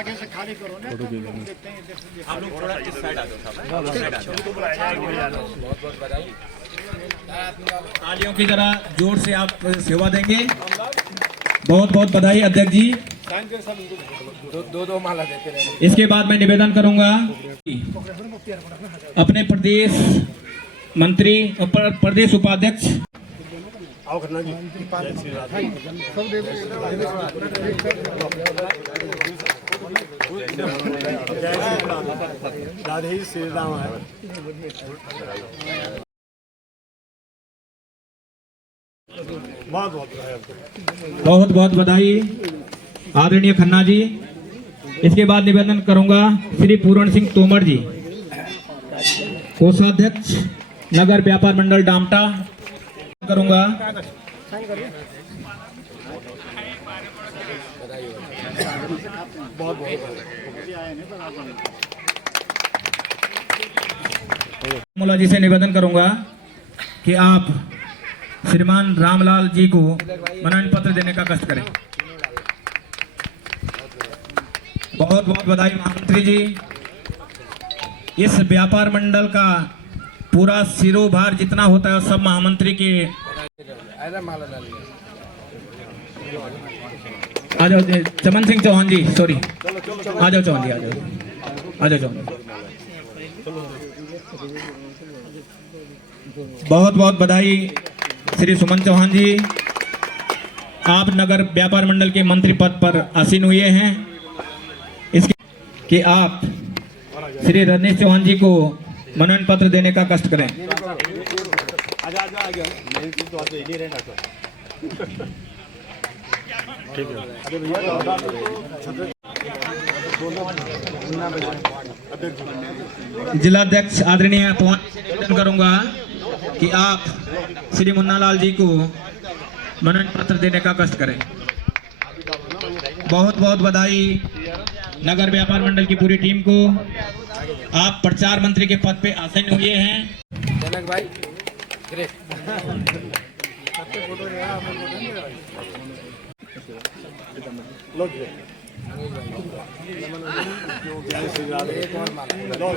आगे से खाली करो ना, देखते हैं। आप लोग थोड़ा इस साइड आ जाओ साहब। बहुत बहुत बधाई। तालियों की जरा जोर से आप सेवा देंगे। बहुत बहुत बधाई अध्यक्ष जी। दो माला देते रहे। इसके बाद मैं निवेदन करूंगा अपने प्रदेश मंत्री और प्रदेश उपाध्यक्ष राधे श्री राम है। बहुत बहुत बधाई आदरणीय खन्ना जी। इसके बाद निवेदन करूंगा श्री पूरण सिंह तोमर जी, कोषाध्यक्ष नगर व्यापार मंडल डामटा करूंगा। मुला जी से निवेदन करूंगा कि आप श्रीमान रामलाल जी को मनोनयन पत्र देने का कष्ट करें। बहुत बहुत बधाई महामंत्री जी। इस व्यापार मंडल का पूरा सिरोभार जितना होता है सब महामंत्री के। आ जाओ चमन सिंह चौहान जी, सॉरी, आ जाओ चौहान जी, आ जाओ चौहान जी। बहुत बहुत बधाई श्री सुमन चौहान जी। आप नगर व्यापार मंडल के मंत्री पद पर आसीन हुए हैं। इसके कि आप श्री रजनीश चौहान जी को मनोनयन पत्र देने का कष्ट करें। जिलाध्यक्ष आदरणीय पवन से निवेदन करूंगा कि आप श्री मुन्नालाल जी को मनोनयन पत्र देने का कष्ट करें। बहुत बहुत बधाई नगर व्यापार मंडल की पूरी टीम को। आप प्रचार मंत्री के पद पे आसीन हुए हैं। जनक भाई ग्रेट।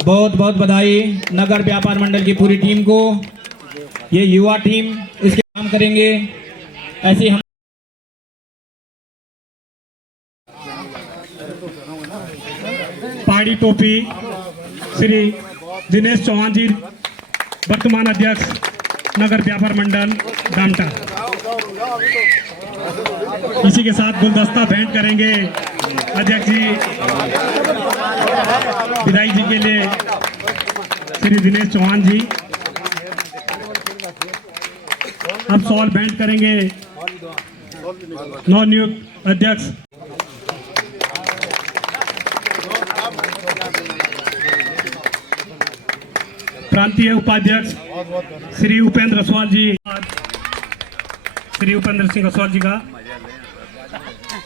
बहुत बहुत बधाई नगर व्यापार मंडल की पूरी टीम को। ये युवा टीम इसके काम करेंगे। ऐसे हम पहाड़ी टोपी श्री दिनेश चौहान जी, वर्तमान अध्यक्ष नगर व्यापार मंडल डामटा। इसी के साथ गुलदस्ता भेंट करेंगे अध्यक्ष जी विधायक जी के लिए श्री दिनेश चौहान जी। अब सॉल भेंट करेंगे नवनियुक्त अध्यक्ष प्रांतीय उपाध्यक्ष श्री उपेंद्र असवाल जी, श्री उपेंद्र सिंह असवाल जी का।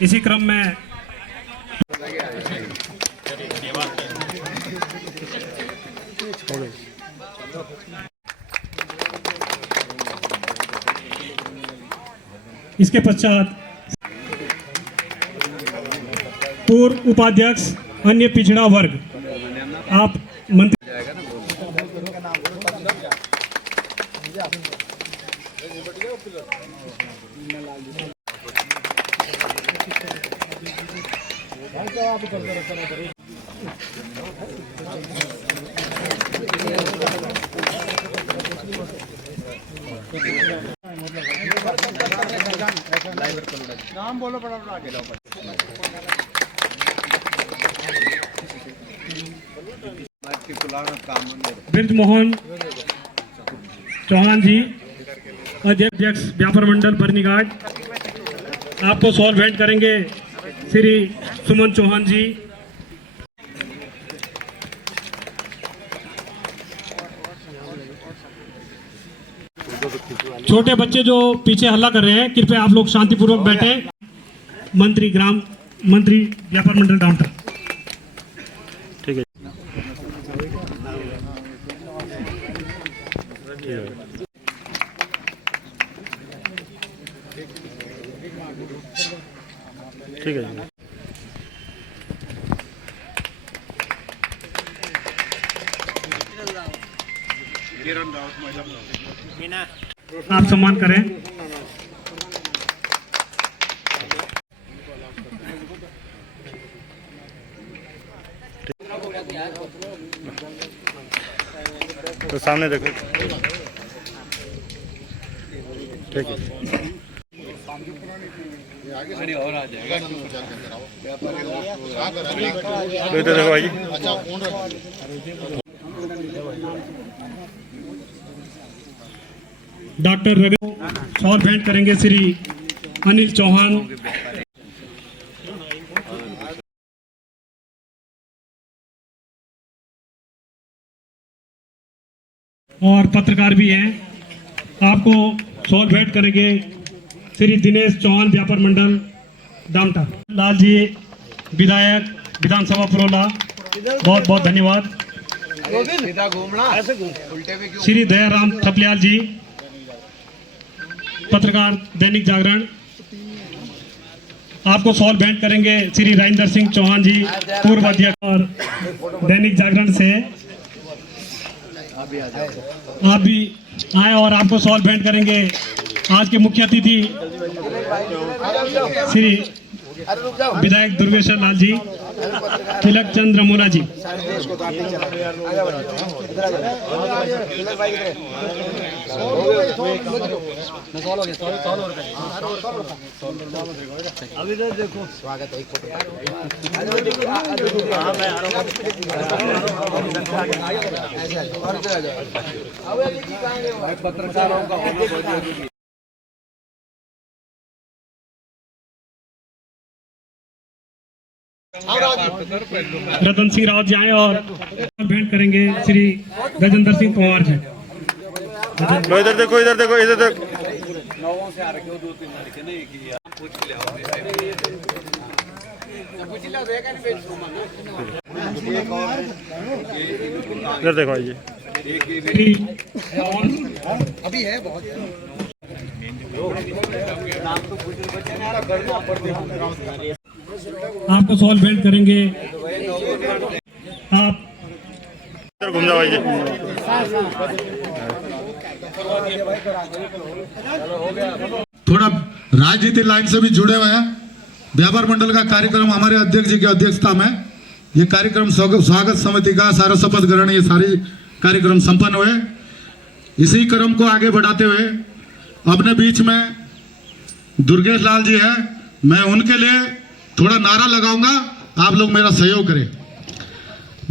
इसी क्रम में इसके पश्चात पूर्व उपाध्यक्ष अन्य पिछड़ा वर्ग आप मंत्री नाम बोलो बड़ा आगे जाओ। ब्रज मोहन चौहान जी, अध्यक्ष व्यापार मंडल बर्नीघाट। आपको सॉल भेंट करेंगे श्री सुमन चौहान जी। छोटे बच्चे जो पीछे हल्ला कर रहे हैं, कृपया आप लोग शांतिपूर्वक बैठे। मंत्री व्यापार मंडल डामटा। ठीक है। ठीक है। आप सम्मान करें। तो सामने देखो। ठीक है। तो इधर देखो भाई। डॉक्टर रवि शॉल भेंट करेंगे श्री अनिल चौहान। और पत्रकार भी हैं। आपको शॉल भेंट करेंगे श्री दिनेश चौहान व्यापार मंडल डामटा। लाल जी विधायक विधानसभा पुरोला, बहुत बहुत धन्यवाद। श्री दयाराम थपलियाल जी पत्रकार दैनिक जागरण, आपको शॉल भेंट करेंगे श्री राजेंद्र सिंह चौहान जी पूर्व अध्यक्ष और दैनिक जागरण से। आप भी आए और आपको शॉल भेंट करेंगे आज के मुख्य अतिथि श्री विधायक दुर्गेश्वर लाल जी, तिलक चंद्र मोला जी। स्वागत है। पत्रकारों का रतन सिंह रावत जी आए और भेंट करेंगे श्री गजेंद्र सिंह पवार जी। लो इधर देखो, इधर देखो, इधर देखो। इधर देखो भाई। अभी है बहुत। आपको शॉल भेंट करेंगे। आप इधर घूम जाओ भाई। थोड़ा राजनीति लाइन से भी जुड़े हुए हैं। व्यापार मंडल का कार्यक्रम हमारे अध्यक्ष जी की अध्यक्षता में ये कार्यक्रम स्वागत समिति का सारा शपथ ग्रहण, ये सारे कार्यक्रम संपन्न हुए। इसी क्रम को आगे बढ़ाते हुए अपने बीच में दुर्गेश लाल जी हैं, मैं उनके लिए थोड़ा नारा लगाऊंगा, आप लोग मेरा सहयोग करें।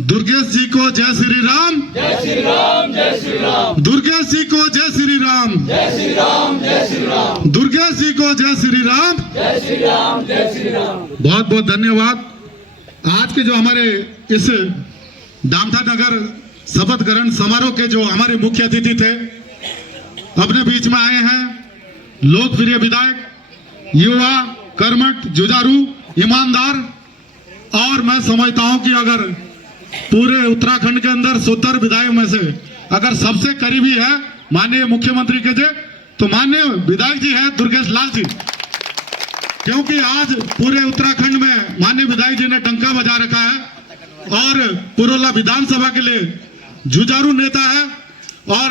दुर्गेश जी को जय श्री राम, जय श्री राम, जय श्री राम। दुर्गेश जी को जय श्री राम, जय श्री राम, जय श्री राम। दुर्गेश जी को जय श्री राम, जय श्री राम, जय श्री राम। बहुत बहुत धन्यवाद। आज के जो हमारे इस दामथा नगर शपथ ग्रहण समारोह के जो हमारे मुख्य अतिथि थे, अपने बीच में आए हैं लोकप्रिय विधायक, युवा, कर्मठ, जुझारू, ईमानदार, और मैं समझता हूं कि अगर पूरे उत्तराखंड के अंदर 70 विधायक में से अगर सबसे करीबी है माननीय मुख्यमंत्री के जे, तो माननीय विधायक जी है दुर्गेश लाल जी। क्योंकि आज पूरे उत्तराखंड में माननीय विधायक जी ने डंका बजा रखा है और पुरोला विधानसभा के लिए जुझारू नेता है, और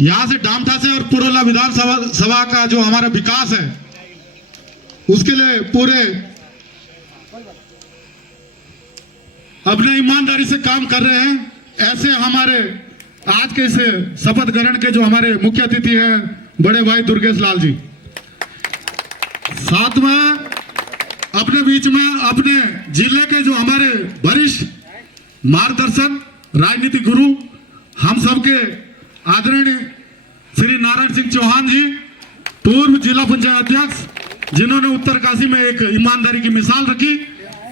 यहाँ से डामथा से और पुरोला विधानसभा का जो हमारा विकास है उसके लिए पूरे अपने ईमानदारी से काम कर रहे हैं। ऐसे हमारे आज के इस शपथ ग्रहण के जो हमारे मुख्य अतिथि हैं बड़े भाई दुर्गेश लाल जी, साथ में अपने बीच में अपने जिले के जो हमारे वरिष्ठ मार्गदर्शक, राजनीतिक गुरु, हम सबके आदरणीय श्री नारायण सिंह चौहान जी, पूर्व जिला पंचायत अध्यक्ष, जिन्होंने उत्तरकाशी में एक ईमानदारी की मिसाल रखी।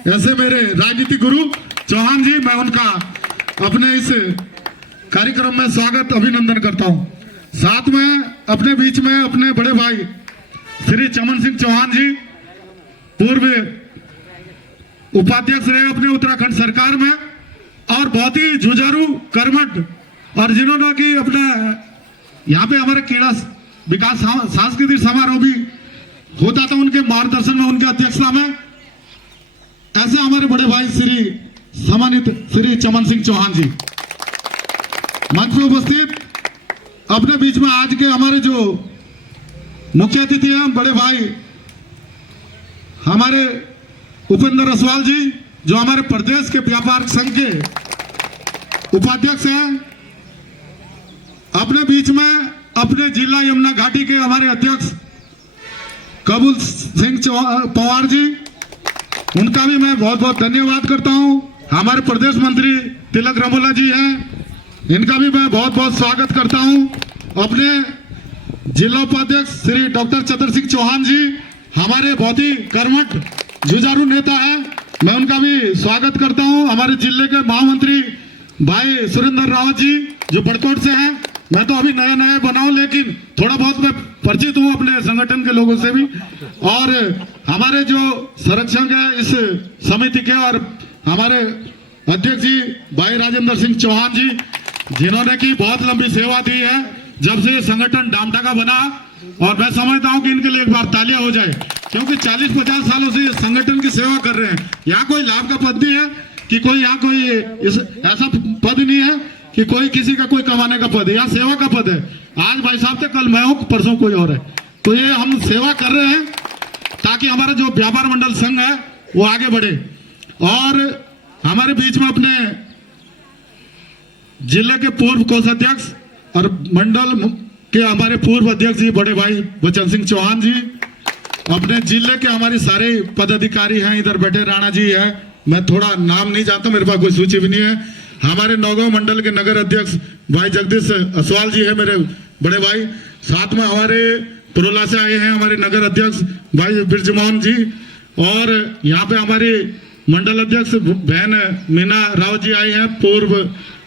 ऐसे मेरे राजनीतिक गुरु चौहान जी, मैं उनका अपने इस कार्यक्रम में स्वागत अभिनंदन करता हूं। साथ में अपने बीच में अपने बड़े भाई श्री चमन सिंह चौहान जी, पूर्व उपाध्यक्ष रहे अपने उत्तराखंड सरकार में, और बहुत ही जुझारू, कर्मठ, और जिन्होंने कि अपना यहाँ पे हमारे क्रीड़ा विकास सांस्कृतिक समारोह भी होता था उनके मार्गदर्शन में, उनके अध्यक्षता में। ऐसे हमारे बड़े भाई श्री सम्मानित श्री चमन सिंह चौहान जी, मंच में उपस्थित अपने बीच में आज के हमारे जो मुख्य अतिथि हैं बड़े भाई हमारे उपेंद्र रसवाल जी, जो हमारे प्रदेश के व्यापार संघ के उपाध्यक्ष हैं। अपने बीच में अपने जिला यमुना घाटी के हमारे अध्यक्ष कबूल सिंह पवार जी, उनका भी मैं बहुत बहुत धन्यवाद करता हूं। हमारे प्रदेश मंत्री तिलक रमोला जी हैं, इनका भी मैं बहुत बहुत स्वागत करता हूं। अपने जिला उपाध्यक्ष श्री डॉक्टर चतर सिंह चौहान जी, हमारे बहुत ही कर्मठ जुझारू नेता हैं, मैं उनका भी स्वागत करता हूं। हमारे जिले के महामंत्री भाई सुरेंद्र रावत जी, जो बड़कोट से हैं। मैं तो अभी नया नया बना हूं, लेकिन थोड़ा बहुत मैं परिचित हूं अपने संगठन के लोगों से भी। और हमारे जो संरक्षक है इस समिति के, और हमारे अध्यक्ष जी भाई राजेंद्र सिंह चौहान जी, जिन्होंने की बहुत लंबी सेवा दी है जब से ये संगठन डामटा का बना। और मैं समझता हूं कि इनके लिए एक बार तालियां हो जाए, क्योंकि 40-50 सालों से ये संगठन की सेवा कर रहे हैं। यहाँ कोई लाभ का पद नहीं है कि कोई यहाँ कोई ऐसा पद नहीं है कि कोई किसी का कोई कमाने का पद है, यहाँ सेवा का पद है। आज भाई साहब थे, कल मैं हूँ, परसों कोई और है। तो ये हम सेवा कर रहे हैं ताकि हमारा जो व्यापार मंडल संघ है वो आगे बढ़े। और हमारे बीच में अपने जिले के पूर्व कोषाध्यक्ष और मंडल के हमारे पूर्व अध्यक्ष जी बड़े भाई बचन सिंह चौहान जी, अपने जिले के हमारे सारे पदाधिकारी हैं, इधर बैठे राणा जी है, मैं थोड़ा नाम नहीं जानता, मेरे पास कोई सूची भी नहीं है। हमारे नौगांव मंडल के नगर अध्यक्ष भाई जगदीश असवाल जी है, मेरे बड़े भाई। साथ में हमारे पुरोला से आए हैं हमारे नगर अध्यक्ष भाई बिरजमोहन जी, और यहाँ पे हमारे मंडल अध्यक्ष बहन मीना राव जी आई हैं, पूर्व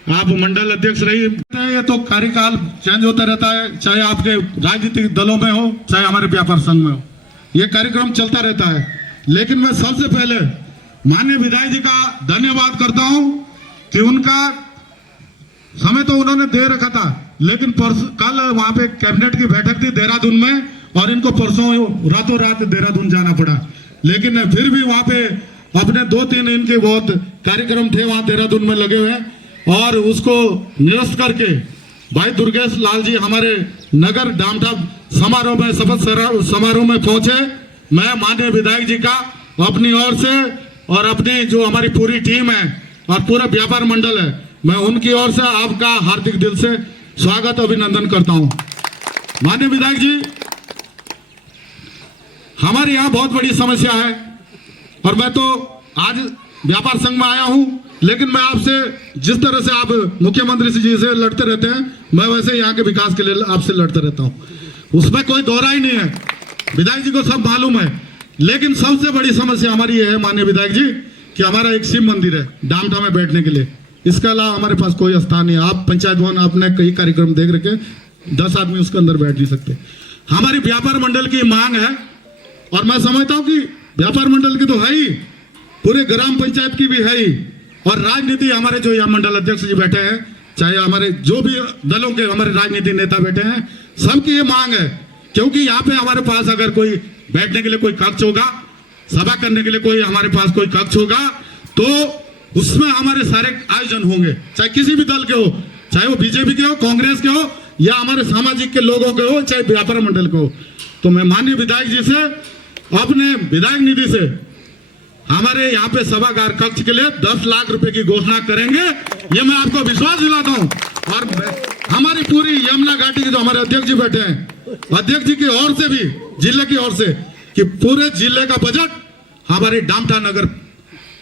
आप मंडल अध्यक्ष रही। ये तो कार्यकाल चेंज होता रहता है, चाहे आपके राजनीतिक दलों में हो, चाहे हमारे व्यापार संघ में हो, ये कार्यक्रम चलता रहता है। लेकिन मैं सबसे पहले माननीय विधायक जी का धन्यवाद करता हूं कि उनका समय तो उन्होंने दे रखा था, लेकिन कल वहां पे कैबिनेट की बैठक थी देहरादून में, और इनको परसों रातों रात देहरादून जाना पड़ा। लेकिन फिर भी वहां पे अपने 2-3 इनके बहुत कार्यक्रम थे वहां देहरादून में लगे हुए, और उसको निरस्त करके भाई दुर्गेश लाल जी हमारे नगर डामटा समारोह में शपथ समारोह में पहुंचे। मैं माननीय विधायक जी का अपनी ओर से और अपनी जो हमारी पूरी टीम है और पूरा व्यापार मंडल है, मैं उनकी ओर से आपका हार्दिक दिल से स्वागत अभिनंदन करता हूं। माननीय विधायक जी, हमारे यहाँ बहुत बड़ी समस्या है, और मैं तो आज व्यापार संघ में आया हूं, लेकिन मैं आपसे जिस तरह से आप मुख्यमंत्री जी से लड़ते रहते हैं, मैं वैसे यहाँ के विकास के लिए आपसे लड़ते रहता हूं, उसमें कोई दोहरा ही नहीं है। विधायक जी को सब मालूम है। लेकिन सबसे बड़ी समस्या हमारी ये है माननीय विधायक जी कि हमारा एक शिव मंदिर है डामटा में बैठने के लिए, इसके अलावा हमारे पास कोई स्थान नहीं है। आप पंचायत भवन आपने कई कार्यक्रम देख रखे, 10 आदमी उसके अंदर बैठ नहीं सकते। हमारी व्यापार मंडल की मांग है, और मैं समझता हूं कि व्यापार मंडल की तो है ही, पूरे ग्राम पंचायत की भी है ही, और राजनीति हमारे जो यहाँ मंडल अध्यक्ष जी बैठे हैं, चाहे हमारे जो भी दलों के हमारे राजनीतिक नेता बैठे हैं, सबकी ये मांग है। क्योंकि यहाँ पे हमारे पास अगर कोई बैठने के लिए कोई कक्ष होगा, सभा करने के लिए कोई हमारे पास कोई कक्ष होगा, तो उसमें हमारे सारे आयोजन होंगे, चाहे किसी भी दल के हो, चाहे वो बीजेपी के हो, कांग्रेस के हो, या हमारे सामाजिक के लोगों के हो, चाहे व्यापार मंडल के हो। तो मैं माननीय विधायक जी से अपने विधायक निधि से हमारे यहाँ पे सभागार कक्ष के लिए 10 लाख रुपए की घोषणा करेंगे, ये मैं आपको विश्वास दिलाता हूँ। और हमारी पूरी यमुना घाटी के जो हमारे अध्यक्ष जी बैठे हैं, अध्यक्ष जी की ओर से भी, जिले की ओर से, कि पूरे जिले का बजट हमारे डामटा नगर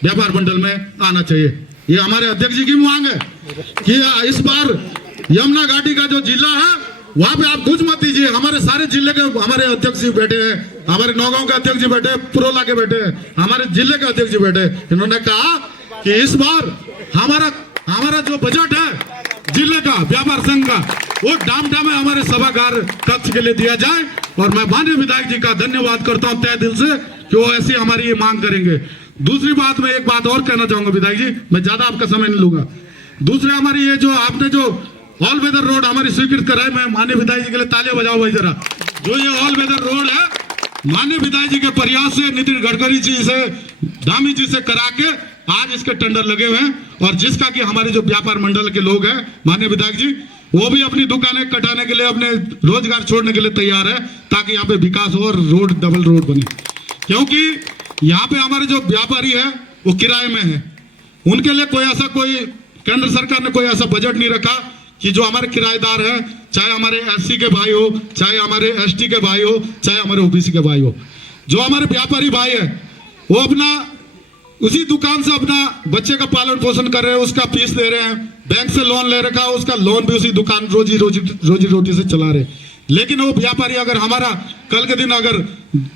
व्यापार मंडल में आना चाहिए। ये हमारे अध्यक्ष जी की मांग है कि इस बार यमुना घाटी का जो जिला है वहां पे आप कुछ मत दीजिए, हमारे सारे जिले के हमारे अध्यक्ष जी बैठे हैं, हमारे नौगांव के अध्यक्ष जी बैठे हैं, पुरोला के बैठे हैं, हमारे जिले के अध्यक्ष जी बैठे हैं। इन्होंने कहा कि इस बार हमारा जो बजट है जिले का व्यापार संघ का, वो डामटा में हमारे सभागार कक्ष के लिए दिया जाए। और मैं माननीय विधायक जी का धन्यवाद करता हूं तहे दिल से कि वो ऐसी हमारी ये मांग करेंगे। दूसरी बात, मैं एक बात और कहना चाहूंगा विधायक जी, मैं ज्यादा आपका समय नहीं लूंगा। दूसरा, हमारी ये जो आपने जो ऑल वेदर रोड हमारी स्वीकृत कराई, मैं माननीय विधायक जी के लिए तालियां बजाओ भाई जरा। जो ये ऑल वेदर रोड है, माननीय विधायक जी के प्रयास से, नितिन गडकरी जी से, धामी जी से करा के आज इसके टेंडर लगे हुए हैं, और जिसका कि हमारे जो व्यापार मंडल के लोग हैं माननीय विधायक जी, वो भी अपनी दुकानें कटाने के लिए, अपने रोजगार छोड़ने के लिए तैयार है, ताकि यहाँ पे विकास हो और रोड डबल रोड बने। क्योंकि यहाँ पे हमारे जो व्यापारी है वो किराए में है, उनके लिए कोई केंद्र सरकार ने कोई ऐसा बजट नहीं रखा कि जो हमारे किराएदार है, चाहे हमारे SC के भाई हो, चाहे हमारे ST के भाई हो, चाहे हमारे OBC के भाई हो, जो हमारे व्यापारी भाई है वो अपना उसी दुकान से अपना बच्चे का पालन पोषण कर रहे हैं, उसका फीस दे रहे हैं, बैंक से लोन ले रखा है, उसका लोन भी उसी दुकान रोजी रोटी से चला रहे। लेकिन वो व्यापारी अगर हमारा कल के दिन अगर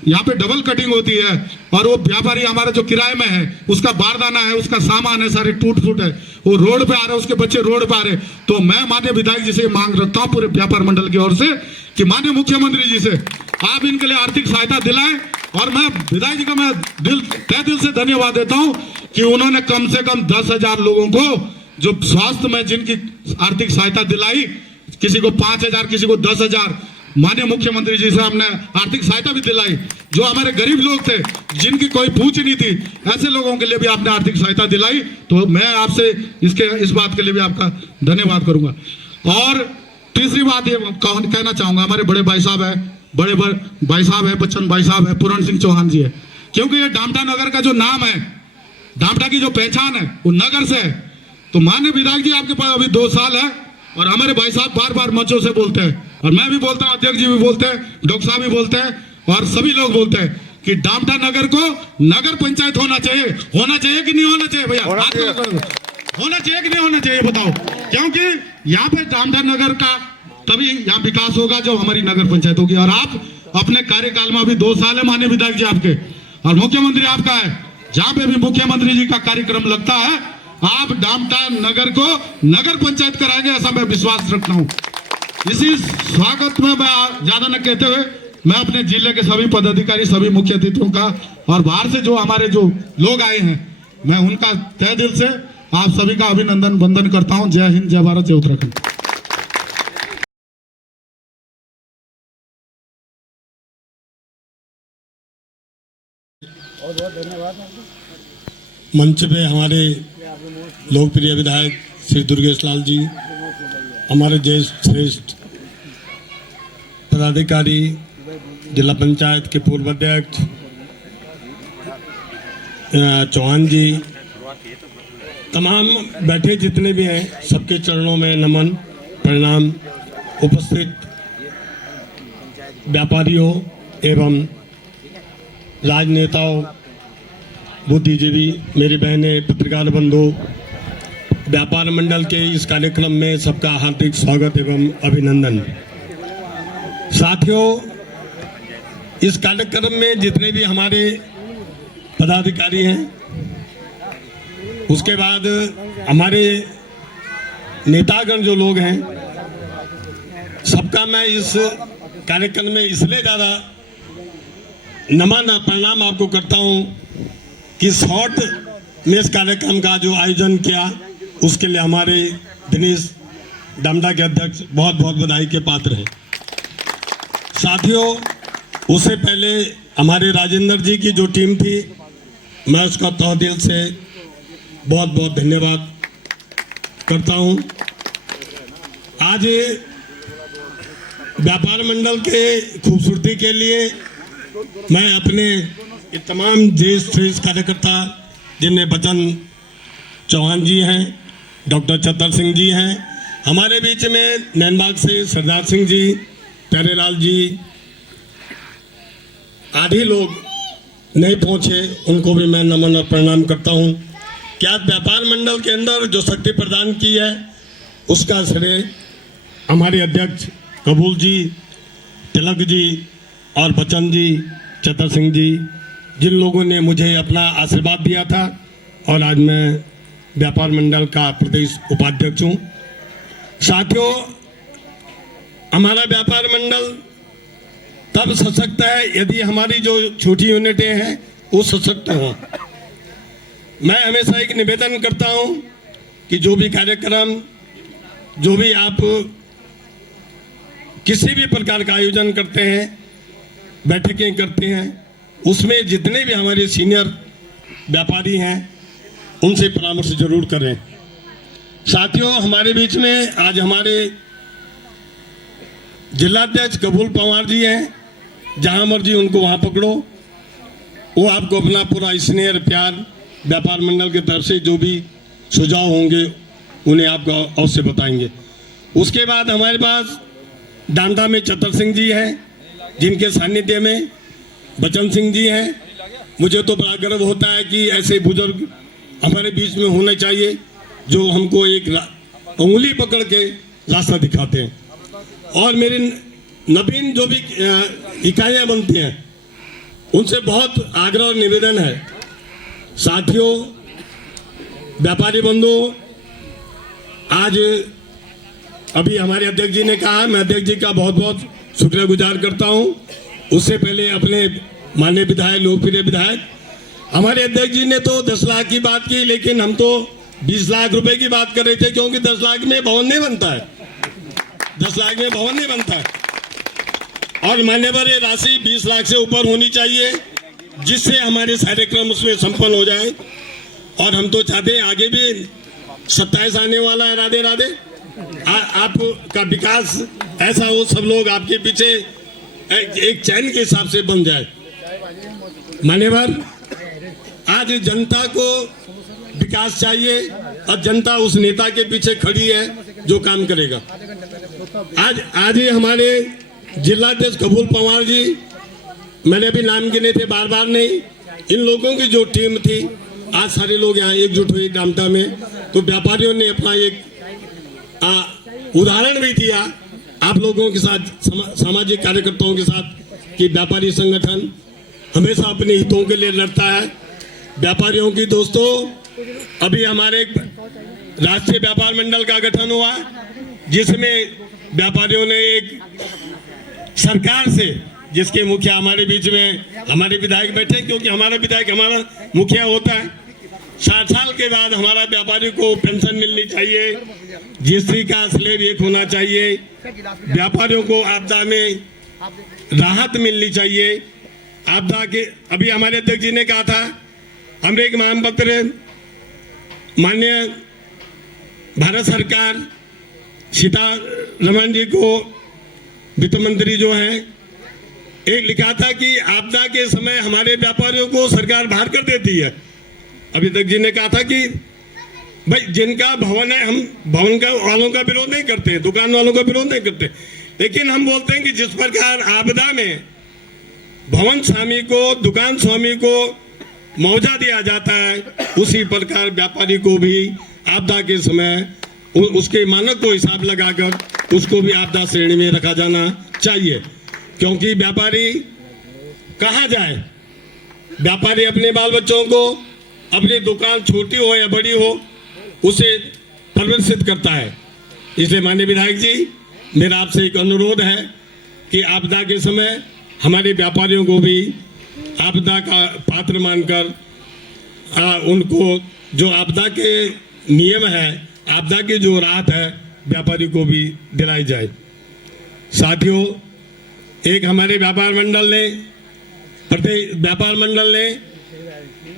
यहाँ पे डबल कटिंग होती है और वो व्यापारी हमारा जो किराए में है, उसका बारदाना है, उसका सामान है, सारे टूट फूट है, वो रोड पे आ रहे, उसके बच्चे रोड पे आ रहे, तो मैं माननीय विधायक जी से मांग रखता हूँ पूरे व्यापार मंडल की ओर से कि माननीय मुख्यमंत्री जी से आप इनके लिए आर्थिक सहायता दिलाएं। और मैं विधायक जी का मैं तहे दिल से धन्यवाद देता हूं कि उन्होंने कम से कम 10,000 लोगों को जो स्वास्थ्य में जिनकी आर्थिक सहायता दिलाई, किसी को 5,000, किसी को 10,000, माननीय मुख्यमंत्री जी से हमने आर्थिक सहायता भी दिलाई। जो हमारे गरीब लोग थे, जिनकी कोई पूछ नहीं थी, ऐसे लोगों के लिए भी आपने आर्थिक सहायता दिलाई, तो मैं आपसे इस बात के लिए भी आपका धन्यवाद करूंगा। और तीसरी बात ये कहना चाहूंगा, हमारे बड़े भाई साहब है, बड़े भाई साहब है, बच्चन भाई साहब है, पूरण सिंह चौहान जी है, क्योंकि ये डामटा नगर का जो नाम है, डामटा की जो पहचान है वो नगर से है। तो माननीय विधायक जी आपके पास अभी 2 साल है और हमारे भाई साहब बार बार मंचों से बोलते हैं और मैं भी बोलता हूँ, अध्यक्ष जी भी बोलते हैं, डॉक्टर साहब भी बोलते हैं और सभी लोग बोलते हैं कि डामटा नगर को नगर पंचायत होना चाहिए कि नहीं होना चाहिए भैया? होना चाहिए कि नहीं होना चाहिए बताओ? क्योंकि यहाँ पे डामटा नगर का तभी यहाँ विकास होगा जब हमारी नगर पंचायत होगी। और आप अपने कार्यकाल में अभी 2 साल है माननीय विधायक जी आपके, और मुख्यमंत्री आपका है, जहाँ पे भी मुख्यमंत्री जी का कार्यक्रम लगता है आप डामटा नगर को नगर पंचायत कराएंगे, ऐसा मैं विश्वास रखता हूँ। इसी स्वागत में मैं ज्यादा न कहते हुए मैं अपने जिले के सभी पदाधिकारी, सभी मुख्य अतिथियों का और बाहर से जो हमारे जो लोग आए हैं, मैं उनका तहे दिल से आप सभी का अभिनंदन वंदन करता हूँ। जय हिंद, जय भारत, जय उत्तराखंड। मंच पे हमारे लोकप्रिय विधायक श्री दुर्गेश लाल जी, हमारे ज्येष्ठ श्रेष्ठ पदाधिकारी, जिला पंचायत के पूर्व अध्यक्ष चौहान जी, तमाम बैठे जितने भी हैं सबके चरणों में नमन प्रणाम। उपस्थित व्यापारियों एवं राजनेताओं, बुद्धिजीवी, मेरी बहनें, पत्रकार बंधु, व्यापार मंडल के इस कार्यक्रम में सबका हार्दिक स्वागत एवं अभिनंदन। साथियों, इस कार्यक्रम में जितने भी हमारे पदाधिकारी हैं, उसके बाद हमारे नेतागण जो लोग हैं, सबका मैं इस कार्यक्रम में इसलिए ज़्यादा नमन और प्रणाम आपको करता हूं कि शॉर्ट में इस कार्यक्रम का जो आयोजन किया उसके लिए हमारे दिनेश डामटा के अध्यक्ष बहुत बहुत बधाई के पात्र हैं। साथियों, उससे पहले हमारे राजेंद्र जी की जो टीम थी, मैं उसका तहे दिल से बहुत बहुत धन्यवाद करता हूं। आज व्यापार मंडल के खूबसूरती के लिए मैं अपने ये तमाम ज्येष्ठ श्रेष्ठ कार्यकर्ता, जिनमें बचन चौहान जी हैं, डॉक्टर चतर सिंह जी हैं, हमारे बीच में नैनबाग से सरदार सिंह जी, प्यारेलाल जी, आदि लोग नहीं पहुंचे, उनको भी मैं नमन और प्रणाम करता हूं कि आज व्यापार मंडल के अंदर जो शक्ति प्रदान की है उसका श्रेय हमारे अध्यक्ष कबूल जी, तिलक जी और बच्चन जी, चतर सिंह जी, जिन लोगों ने मुझे अपना आशीर्वाद दिया था और आज मैं व्यापार मंडल का प्रदेश उपाध्यक्ष हूँ। साथियों, हमारा व्यापार मंडल तब सशक्त है यदि हमारी जो छोटी यूनिटें हैं वो सशक्त हों। मैं हमेशा एक निवेदन करता हूँ कि जो भी कार्यक्रम, जो भी आप किसी भी प्रकार का आयोजन करते हैं, बैठकें करते हैं, उसमें जितने भी हमारे सीनियर व्यापारी हैं उनसे परामर्श जरूर करें। साथियों, हमारे बीच में आज हमारे जिलाध्यक्ष कबूल पवार जी हैं, जहां मर्जी उनको वहां पकड़ो, वो आपको अपना पूरा स्नेह प्यार व्यापार मंडल की तरफ से जो भी सुझाव होंगे उन्हें आपको अवश्य बताएंगे। उसके बाद हमारे पास डांडा में चतर सिंह जी हैं, जिनके सानिध्य में बचन सिंह जी हैं। मुझे तो बड़ा गर्व होता है कि ऐसे बुजुर्ग हमारे बीच में होने चाहिए जो हमको एक उंगली पकड़ के रास्ता दिखाते हैं। और मेरे नवीन जो भी इकाइयाँ बनती हैं उनसे बहुत आग्रह और निवेदन है। साथियों, व्यापारी बंधु, आज अभी हमारे अध्यक्ष जी ने कहा, मैं अध्यक्ष जी का बहुत बहुत शुक्रगुजार करता हूं। उससे पहले अपने माननीय विधायक, लोकप्रिय विधायक, हमारे अध्यक्ष जी ने तो 10 लाख की बात की, लेकिन हम तो 20 लाख रुपए की बात कर रहे थे, क्योंकि 10 लाख में भवन नहीं बनता है, 10 लाख में भवन नहीं बनता है। और मान्यवर ये राशि 20 लाख से ऊपर होनी चाहिए, जिससे हमारे सारे क्रम उसमें संपन्न हो जाए। और हम तो चाहते हैं आगे भी 27 आने वाला है, राधे राधे, आपका विकास ऐसा हो, सब लोग आपके पीछे एक चैन के हिसाब से बन जाए। मान्यवर, आज जनता को विकास चाहिए और जनता उस नेता के पीछे खड़ी है जो काम करेगा। आज ही हमारे जिलाध्यक्ष कबूल पवार जी, मैंने अभी नाम गिने थे, बार बार नहीं, इन लोगों की जो टीम थी, आज सारे लोग यहाँ एकजुट हुए डामटा में, तो व्यापारियों ने अपना एक उदाहरण भी दिया आप लोगों के साथ, सामाजिक कार्यकर्ताओं के साथ, कि व्यापारी संगठन हमेशा अपने हितों के लिए लड़ता है। व्यापारियों की दोस्तों, अभी हमारे राष्ट्रीय व्यापार मंडल का गठन हुआ, जिसमें व्यापारियों ने एक सरकार से, जिसके मुखिया हमारे बीच में हमारे विधायक बैठे, क्योंकि हमारा विधायक हमारा मुखिया होता है। 60 साल के बाद हमारा व्यापारी को पेंशन मिलनी चाहिए, जीएसटी का स्लैब 1 होना चाहिए, व्यापारियों को आपदा में राहत मिलनी चाहिए। आपदा के अभी हमारे अध्यक्ष जी ने कहा था, हमने एक मांग पत्र माननीय भारत सरकार सीतारमण जी को, वित्त मंत्री जो हैं, एक लिखा था कि आपदा के समय हमारे व्यापारियों को सरकार बाहर कर देती है। अभी तक जी ने कहा था कि भाई जिनका भवन है, हम भवन का वालों का विरोध नहीं करते, दुकान वालों का विरोध नहीं करते, लेकिन हम बोलते हैं कि जिस प्रकार आपदा में भवन स्वामी को, दुकान स्वामी को मुआवजा दिया जाता है, उसी प्रकार व्यापारी को भी आपदा के समय उसके मानक को हिसाब लगाकर उसको भी आपदा श्रेणी में रखा जाना चाहिए। क्योंकि व्यापारी कहाँ जाए, व्यापारी अपने बाल बच्चों को, अपनी दुकान छोटी हो या बड़ी हो, उसे प्रदर्शित करता है। इसलिए माननीय विधायक जी, मेरा आपसे एक अनुरोध है कि आपदा के समय हमारे व्यापारियों को भी आपदा का पात्र मानकर उनको जो आपदा के नियम है, आपदा की जो राहत है, व्यापारी को भी दिलाई जाए। साथियों, एक हमारे व्यापार मंडल ने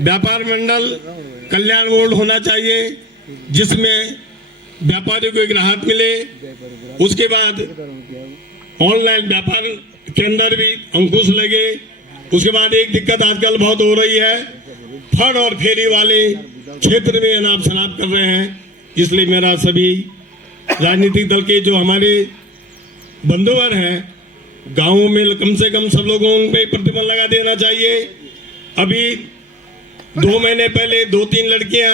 व्यापार मंडल कल्याण बोर्ड होना चाहिए, जिसमें व्यापारी को एक राहत मिले। उसके बाद ऑनलाइन व्यापार के अंदर भी अंकुश लगे। उसके बाद एक दिक्कत आजकल बहुत हो रही है, फड़ और फेरी वाले क्षेत्र में अनाप शनाप कर रहे हैं। इसलिए मेरा सभी राजनीतिक दल के जो हमारे बंधुवर हैं, गांवों में कम से कम सब लोगों पे प्रतिबंध लगा देना चाहिए। अभी 2 महीने पहले 2-3 लड़कियां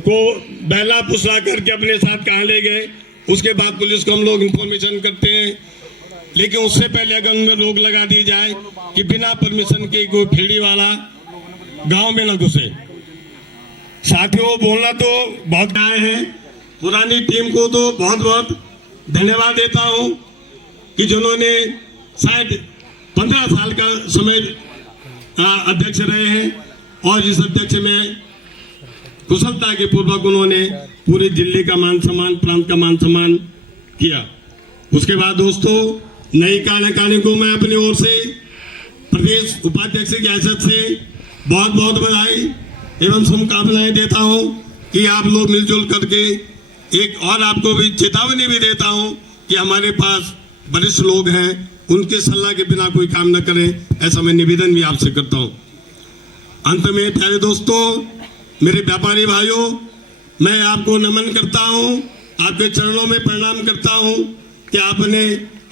को बहला फुसला करके अपने साथ कहाँ ले गए, उसके बाद पुलिस को हम लोग इंफॉर्मेशन करते हैं। लेकिन उससे पहले अगर उनमें रोक लगा दी जाए कि बिना परमिशन के कोई फेरी वाला गांव में न घुसे। साथियों, बोलना तो बहुत आए हैं, पुरानी टीम को तो बहुत बहुत धन्यवाद देता हूं कि जिन्होंने शायद 15 साल का समय अध्यक्ष रहे हैं, और इस अध्यक्ष में कुशलता के पूर्वक उन्होंने पूरे जिले का मान सम्मान, प्रांत का मान सम्मान किया। उसके बाद दोस्तों, नई कार्यकारिणी को मैं अपनी ओर से प्रदेश उपाध्यक्ष की हैसियत से बहुत बहुत बधाई एवं शुभकामनाएं देता हूं कि आप लोग मिलजुल करके एक, और आपको भी चेतावनी भी देता हूं कि हमारे पास वरिष्ठ लोग हैं, उनके सलाह के बिना कोई काम न करें, ऐसा मैं निवेदन भी आपसे करता हूं। अंत में प्यारे दोस्तों, मेरे व्यापारी भाइयों, मैं आपको नमन करता हूं, आपके चरणों में प्रणाम करता हूं कि आपने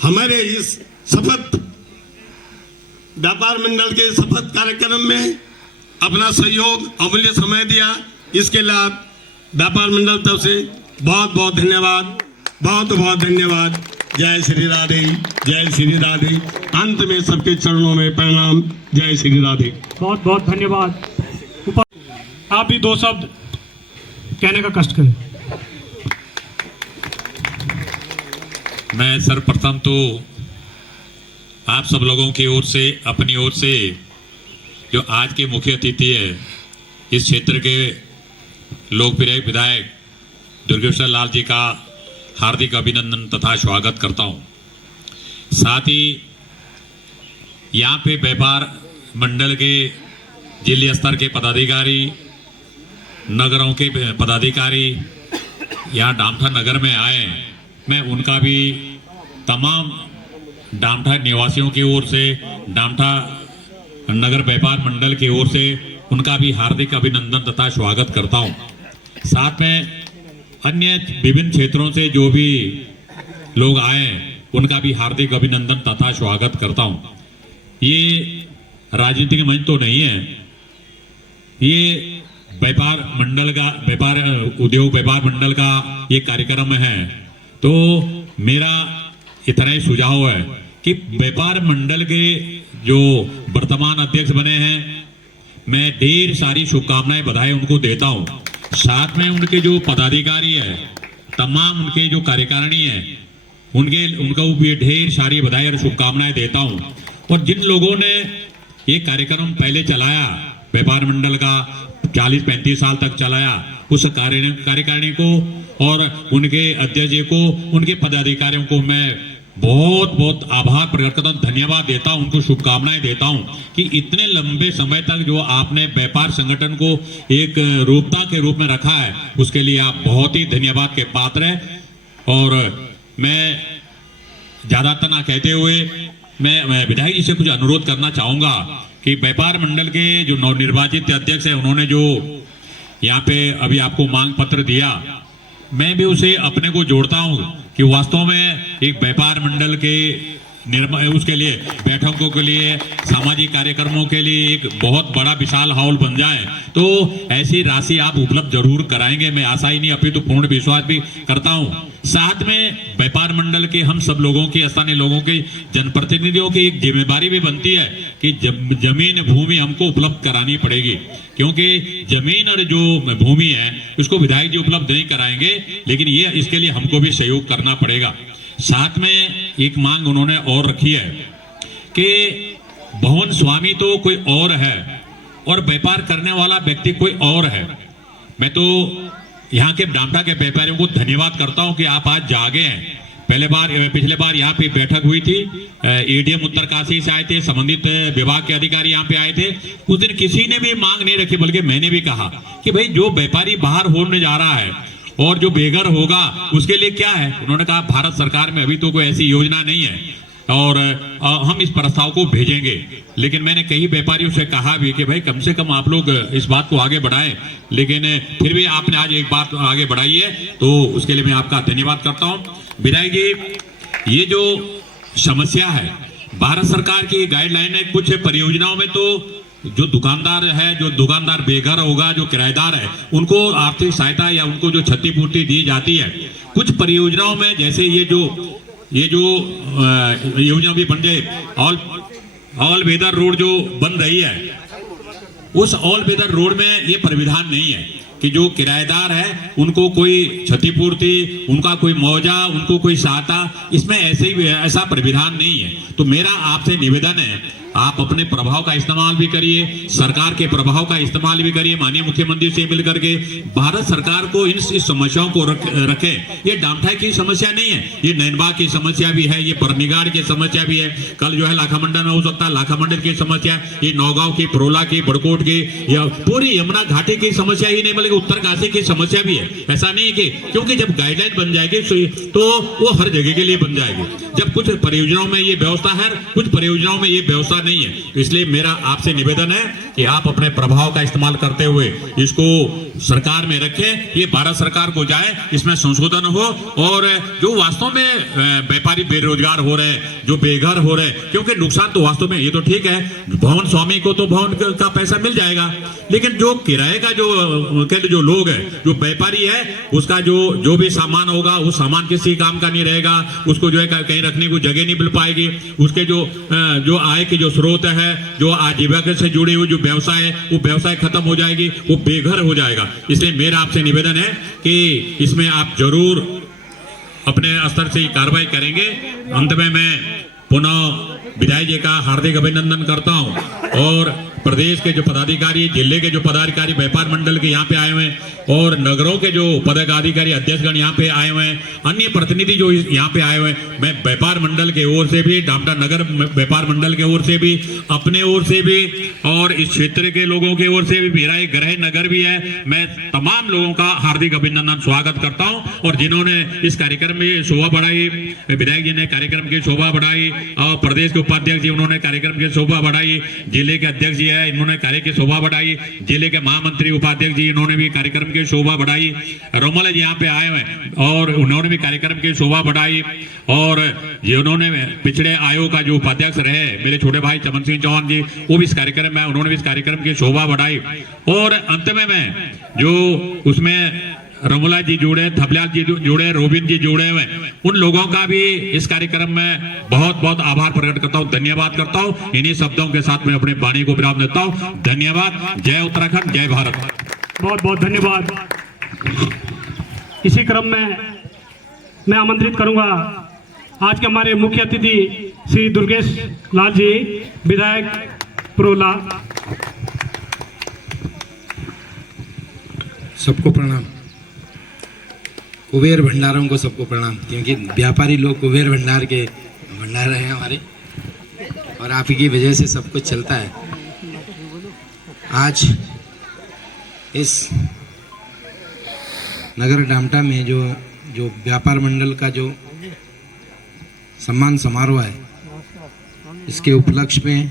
हमारे इस शपथ व्यापार मंडल के शपथ कार्यक्रम में अपना सहयोग अमूल्य समय दिया। इसके लिए आप व्यापार मंडल तरफ से बहुत बहुत धन्यवाद, बहुत बहुत धन्यवाद। जय श्री राधे, जय श्री राधे। अंत में सबके चरणों में प्रणाम। जय श्री राधे। बहुत बहुत धन्यवाद। आप भी दो शब्द कहने का कष्ट करें। मैं सर्वप्रथम तो आप सब लोगों की ओर से, अपनी ओर से, जो आज के मुख्य अतिथि है, इस क्षेत्र के लोकप्रिय विधायक दुर्गेश्वर लाल जी का हार्दिक अभिनंदन तथा स्वागत करता हूं। साथ ही यहाँ पे व्यापार मंडल के जिला स्तर के पदाधिकारी, नगरों के पदाधिकारी यहाँ डामठा नगर में आए, मैं उनका भी तमाम डामठा निवासियों की ओर से, डामठा नगर व्यापार मंडल की ओर से उनका भी हार्दिक अभिनंदन तथा स्वागत करता हूं। साथ में अन्य विभिन्न क्षेत्रों से जो भी लोग आए, उनका भी हार्दिक अभिनंदन तथा स्वागत करता हूं। ये राजनीतिक मंच तो नहीं है, ये व्यापार मंडल का, व्यापार उद्योग व्यापार मंडल का ये कार्यक्रम है। तो मेरा इतना ही सुझाव है कि व्यापार मंडल के जो वर्तमान अध्यक्ष बने हैं, मैं ढेर सारी शुभकामनाएं, बधाई उनको देता हूं। साथ में उनके जो पदाधिकारी है, तमाम उनके जो कार्यकारिणी है, उनको भी ढेर सारी बधाई और शुभकामनाएं देता हूं। और जिन लोगों ने ये कार्यक्रम पहले चलाया, व्यापार मंडल का 40-35 साल तक चलाया, उस कार्यकारिणी को और उनके अध्यक्ष जी को, उनके पदाधिकारियों को मैं बहुत बहुत आभार प्रकट करता हूं, धन्यवाद देता हूं, उनको शुभकामनाएं देता हूं कि इतने लंबे समय तक जो आपने व्यापार संगठन को एक रूपता के रूप में रखा है, उसके लिए आप बहुत ही धन्यवाद के पात्र हैं। और मैं ज्यादातर ना कहते हुए मैं विधायक जी से कुछ अनुरोध करना चाहूंगा कि व्यापार मंडल के जो नवनिर्वाचित अध्यक्ष हैं, उन्होंने जो यहाँ पे अभी आपको मांग पत्र दिया, मैं भी उसे अपने को जोड़ता हूं कि वास्तव में एक व्यापार मंडल के उसके लिए, बैठकों के लिए, सामाजिक कार्यक्रमों के लिए एक बहुत बड़ा विशाल हॉल बन जाए, तो ऐसी राशि आप उपलब्ध जरूर कराएंगे। मैं आशा ही नहीं, अपितु पूर्ण विश्वास भी करता हूं। साथ में व्यापार मंडल के हम सब लोगों की, स्थानीय लोगों की, जनप्रतिनिधियों की एक जिम्मेदारी भी बनती है कि जमीन भूमि हमको उपलब्ध करानी पड़ेगी, क्योंकि जमीन और जो भूमि है उसको विधायक जी उपलब्ध नहीं कराएंगे, लेकिन ये इसके लिए हमको भी सहयोग करना पड़ेगा। साथ में एक मांग उन्होंने और रखी है कि भवन स्वामी तो कोई और है और व्यापार करने वाला व्यक्ति कोई और है। मैं तो यहाँ के डामठा के व्यापारियों को धन्यवाद करता हूँ कि आप आज जागे हैं। पिछले बार यहाँ पे बैठक हुई थी, एडीएम उत्तरकाशी से आए थे, संबंधित विभाग के अधिकारी यहाँ पे आए थे। उस दिन किसी ने भी मांग नहीं रखी, बल्कि मैंने भी कहा कि भाई जो व्यापारी बाहर होने जा रहा है और जो बेघर होगा उसके लिए क्या है। उन्होंने कहा भारत सरकार में अभी तो कोई ऐसी योजना नहीं है और हम इस प्रस्ताव को भेजेंगे। लेकिन मैंने कई व्यापारियों से कहा भी कि भाई कम से कम आप लोग इस बात को आगे बढ़ाएं, लेकिन फिर भी आपने आज एक बात आगे बढ़ाई है, तो उसके लिए मैं आपका धन्यवाद करता हूं। विधायक जी, ये जो समस्या है, भारत सरकार की गाइडलाइन है, कुछ परियोजनाओं में तो जो दुकानदार है, जो दुकानदार बेघर होगा, जो किराएदार है, उनको आर्थिक सहायता या उनको जो क्षतिपूर्ति दी जाती है। कुछ परियोजनाओं में, जैसे ये जो योजना भी बन जाए, ऑल वेदर रोड जो बन रही है, उस ऑल वेदर रोड में ये प्राविधान नहीं है कि जो किराएदार है उनको कोई क्षतिपूर्ति, उनका कोई मुआवजा, उनको कोई सहायता, इसमें ऐसा प्राविधान नहीं है। तो मेरा आपसे निवेदन है, आप अपने प्रभाव का इस्तेमाल भी करिए, सरकार के प्रभाव का इस्तेमाल भी करिए, माननीय मुख्यमंत्री से मिलकर के भारत सरकार को इस समस्याओं को रखें। ये डामठा की समस्या नहीं है, ये नैनबाग की समस्या भी है, ये परनिगाड़ की समस्या भी है, कल जो है लाखामंडल में हो सकता है लाखा मंडल की समस्या, ये नौगांव की, प्रोला की, बड़कोट की, या पूरी यमुना घाटी की समस्या ही नहीं, बल्कि कि उत्तरकाशी की समस्या भी है। ऐसा नहीं है कि क्योंकि जब गाइडलाइन बन जाएगी तो वो हर जगह के लिए बन जाएगी। जब कुछ परियोजनाओं में ये व्यवस्था है, कुछ परियोजनाओं में ये व्यवस्था नहीं है। तो इसलिए मेरा आपसे निवेदन है कि आप अपने प्रभाव का इस्तेमाल करते हुए इसको सरकार में रखें, ये भारत सरकार को जाए, इसमें संशोधन हो और जो वास्तव में व्यापारी बेरोजगार हो रहे हैं, जो बेघर हो रहे हैं, क्योंकि नुकसान तो वास्तव में ये तो ठीक है, भवन स्वामी को तो भवन का पैसा मिल जाएगा, लेकिन जो किराए का जो लोग है, जो व्यापारी है, उसका जो भी सामान होगा उस सामान किसी काम का नहीं रहेगा, उसको जो है कहीं रखने को जगह नहीं मिल पाएगी, उसके जो आय के जो स्रोत है, जो आजीविका से जुड़े हुए जो व्यवसाय है, वो व्यवसाय खत्म हो जाएगी, वो बेघर हो जाएगा। इसलिए मेरा आपसे निवेदन है कि इसमें आप जरूर अपने स्तर से कार्रवाई करेंगे। अंत में मैं पुनः विधायक जी का हार्दिक अभिनंदन करता हूं और प्रदेश के जो पदाधिकारी, जिले के जो पदाधिकारी व्यापार मंडल के यहाँ पे आए हुए हैं और नगरों के जो पदाधिकारी अध्यक्षगण यहाँ पे आए हुए हैं, अन्य प्रतिनिधि जो यहाँ पे आए हुए हैं, मैं व्यापार मंडल के ओर से भी, डामटा नगर व्यापार मंडल के ओर से भी, अपने ओर से भी और इस क्षेत्र के लोगों के ओर से भी, मेरा एक गृह नगर भी है, मैं तमाम लोगों का हार्दिक अभिनंदन स्वागत करता हूँ। और जिन्होंने इस कार्यक्रम में शोभा बढ़ाई, विधायक जी ने कार्यक्रम की शोभा बढ़ाई और प्रदेश के उपाध्यक्ष जी उन्होंने कार्यक्रम की शोभा बढ़ाई, जिले के अध्यक्ष जी है इन्होंने कार्य की शोभा बढ़ाई, जिले के महामंत्री उपाध्यक्ष जी इन्होंने भी कार्यक्रम की शोभा बढ़ाई, रोमल जी यहाँ पे आए हुए और उन्होंने भी कार्यक्रम की शोभा बढ़ाई और जिन्होंने पिछड़े आयोग का जो उपाध्यक्ष रहे मेरे छोटे भाई चमन सिंह चौहान जी, वो भी इस कार्यक्रम में उन्होंने भी इस कार्यक्रम की शोभा बढ़ाई। और अंत में मैं जो उसमें रमोला जी जुड़े, थपलाल जी जुड़े, रोबिन जी जुड़े हुए, उन लोगों का भी इस कार्यक्रम में बहुत बहुत आभार प्रकट करता हूँ, धन्यवाद करता हूँ। इन्हीं शब्दों के साथ मैं अपने वाणी को विराम देता हूँ। धन्यवाद। जय उत्तराखंड, जय भारत। बहुत बहुत धन्यवाद। इसी क्रम में मैं आमंत्रित करूंगा आज के हमारे मुख्य अतिथि श्री दुर्गेश लाल जी, विधायक पुरोला। सबको प्रणाम। कुबेर भंडारों को सबको प्रणाम, क्योंकि व्यापारी लोग कुबेर भंडार के भंडार हैं हमारे और आप ही की वजह से सब कुछ चलता है। आज इस नगर डामटा में जो व्यापार मंडल का जो सम्मान समारोह है, इसके उपलक्ष्य में